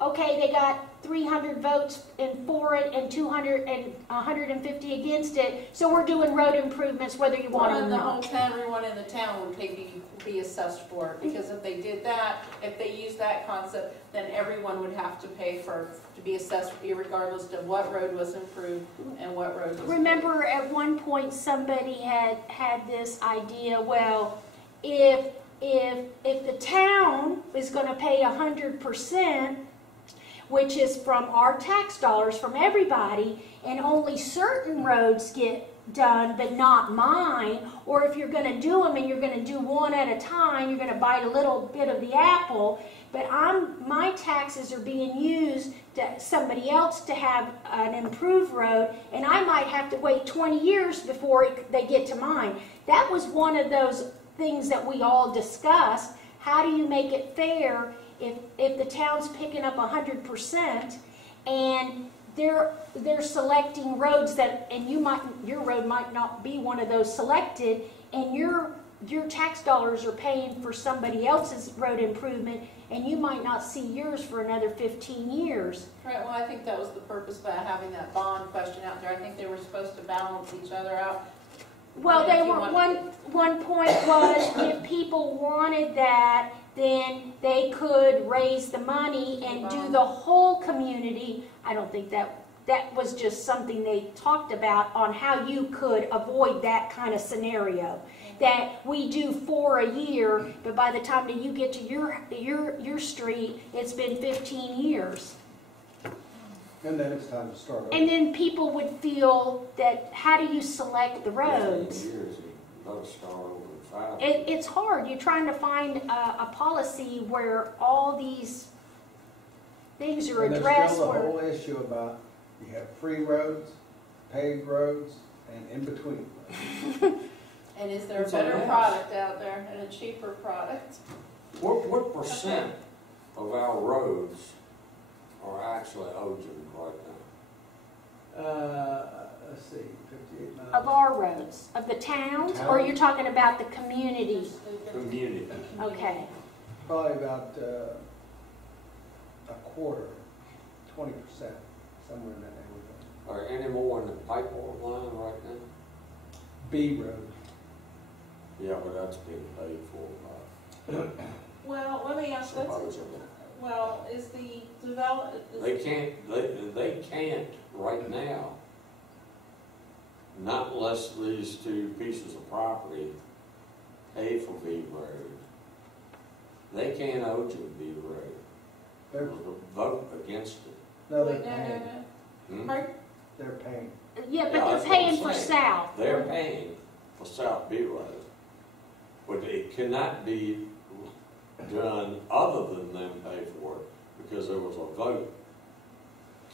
okay, they got 300 votes for it and 200 and 150 against it, so we're doing road improvements whether you want them or The whole not. town, everyone in the town would be assessed for it, because if they did that, if they used that concept, then everyone would have to pay to be assessed regardless of what road was improved and what road was. Remember at one point somebody had this idea, well, if the town is going to pay 100%, which is from our tax dollars, from everybody, and only certain roads get done, but not mine, or if you're going to do them and you're going to do one at a time, you're going to bite a little bit of the apple, but my taxes are being used to somebody else to have an improved road, and I might have to wait 20 years before they get to mine. That was one of those things that we all discussed. How do you make it fair if the town's picking up 100% and they're selecting roads that, and your road might not be one of those selected, and your tax dollars are paying for somebody else's road improvement, and you might not see yours for another 15 years. Right, well, I think that was the purpose by having that bond question out there. I think they were supposed to balance each other out. Well, Yeah, they if you were, want- one point was if people wanted that, then they could raise the money and do the whole community. I don't think that was just something they talked about on how you could avoid that kind of scenario. That we do 4 a year, but by the time that you get to your street, it's been 15 years. And then it's time to start over. And then people would feel that, how do you select the 15 roads? years, you better start over in 5. It's hard. You're trying to find a policy where all these things are And addressed. there's still the where- whole issue about, you have free roads, paved roads, and in between. And is there a It's a better mess. product out there and a cheaper product? What percent of our roads are actually OGIM right now? Let's see, 58 miles. Of our roads, of the towns, or you're talking about the community? Community. Okay. Probably about a quarter, 20%, somewhere in that neighborhood. Are any more in the pipeline line right now? B road. Yeah, but that's being paid for Well, let me by ask, that's, supposedly. well, is the They can't right now, not unless these two pieces of property pay for B road. They can't OGIM B road. They're, There's a vote against it. no, they're Wait, no, paying. Hmm? Pardon? They're paying. Yeah, but Yeah, they're that's what I'm paying for saying. south. They're paying for South B road. But it cannot be done other than them pay for it, because there was a vote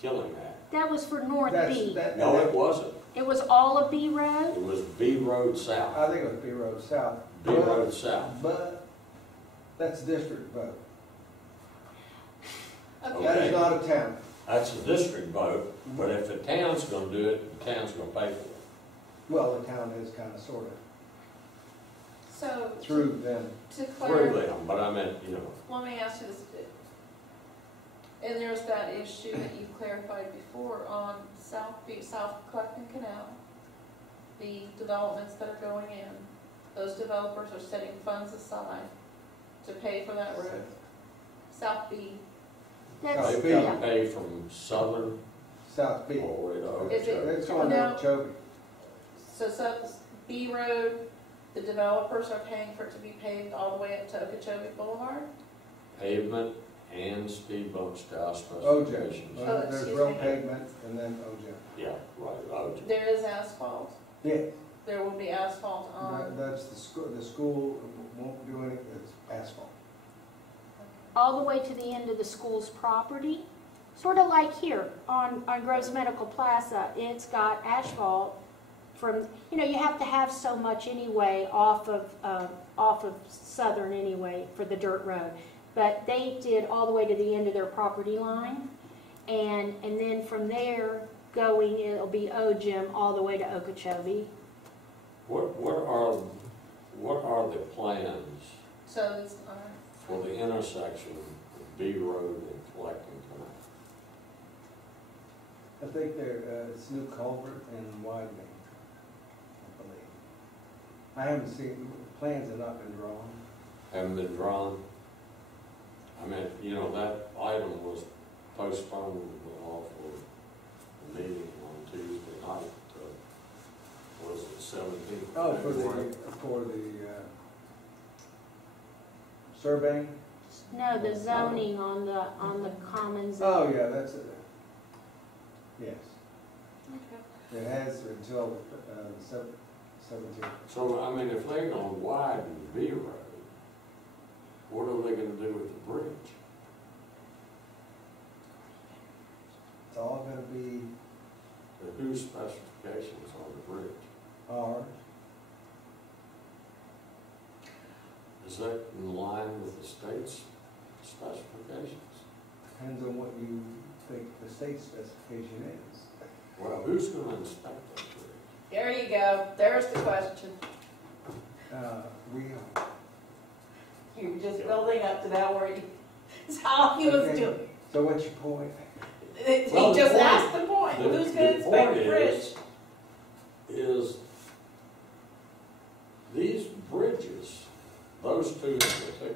killing that. That was for North That's, B. No, it wasn't. It was all of B Road? It was B road south. I think it was B road south. B road south. But that's district vote. Okay. That is not a town. That's a district vote, but if the town's gonna do it, the town's gonna pay for it. Well, the town is kind of, sort of, So, through them. to Through clarify, them, but I meant, you know, let me ask you this. And there's that issue that you clarified before on South Collecting Canal, the developments that are going in. Those developers are setting funds aside to pay for that road. South B, That's, they've B. got to pay from southern South B. all the way to Is it- Okeechobee. It's going No. to Okeechobee. so South B Road, the developers are paying for it to be paved all the way up to Okeechobee Boulevard? Pavement and speed bumps to our OJ. specifications. Oh, There's excuse road me. pavement and then OJ. Yeah, right, OJ. There is asphalt. Yeah, There will be asphalt on. that's the school won't do anything, it's asphalt. all the way to the end of the school's property. Sort of like here on Groves Medical Plaza. It's got asphalt from, you have to have so much anyway off of Southern anyway for the dirt road. But they did all the way to the end of their property line. And then from there going, it'll be OGIM all the way to Okeechobee. What are the plans So it's, for the intersection of B Road and Collecting Canal? I think it's new culvert and widening, I believe. I haven't seen, plans have not been drawn. Haven't been drawn? I mean, that item was postponed off of the meeting on Tuesday night, was it 17th? Oh, for the surveying? No, the zoning on the commons. Oh, yeah, that's it. Yes, okay. it has until the 17th. So, I mean, if they're gonna widen B Road, what are they gonna do with the bridge? It's all gonna be Whose specifications on the bridge? ours. Is that in line with the state's specifications? Depends on what you think the state specification is. Well, who's gonna inspect that bridge? There you go. There's the question. We You're just building up to that where it's all he was Okay. doing. So what's your point? He Well, the just point- asked the point. Who's gonna the inspect point the bridge? is these bridges, those two in particular,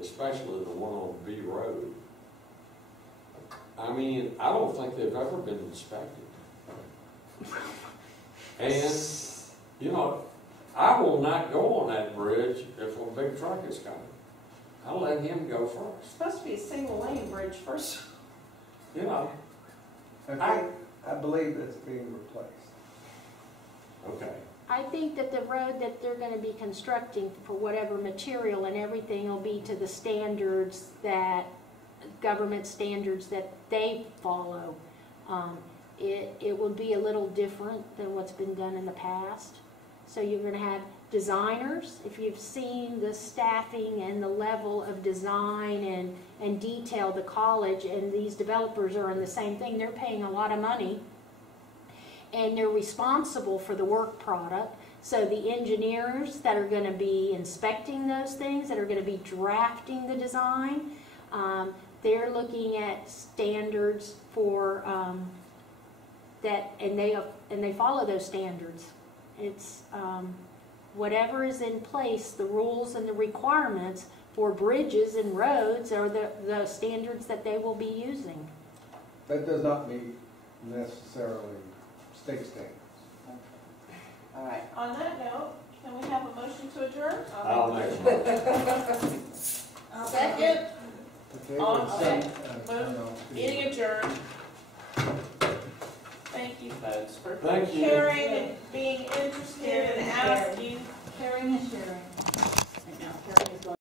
especially the one on B Road, I mean, I don't think they've ever been inspected. And, I will not go on that bridge if a big truck is coming. I'll let him go It's first. supposed to be a single lane bridge first. You know, I believe it's being replaced. okay. I think that the road that they're gonna be constructing for whatever material and everything will be to the standards that, government standards that they follow. It will be a little different than what's been done in the past. So you're gonna have designers, if you've seen the staffing and the level of design and detail the college, and these developers are in the same thing, they're paying a lot of money. And they're responsible for the work product. So the engineers that are gonna be inspecting those things, that are gonna be drafting the design, they're looking at standards for, that, and they follow those standards. It's, whatever is in place, the rules and the requirements for bridges and roads are the standards that they will be using. That does not meet necessarily state standards. All right, on that note, can we have a motion to adjourn? I'll make a motion. Second, Okay, On- then okay. turn off the- meeting adjourned. Thank you, folks, for Thank you. caring and being interested and asking. Caring is sharing. Right now, caring is going.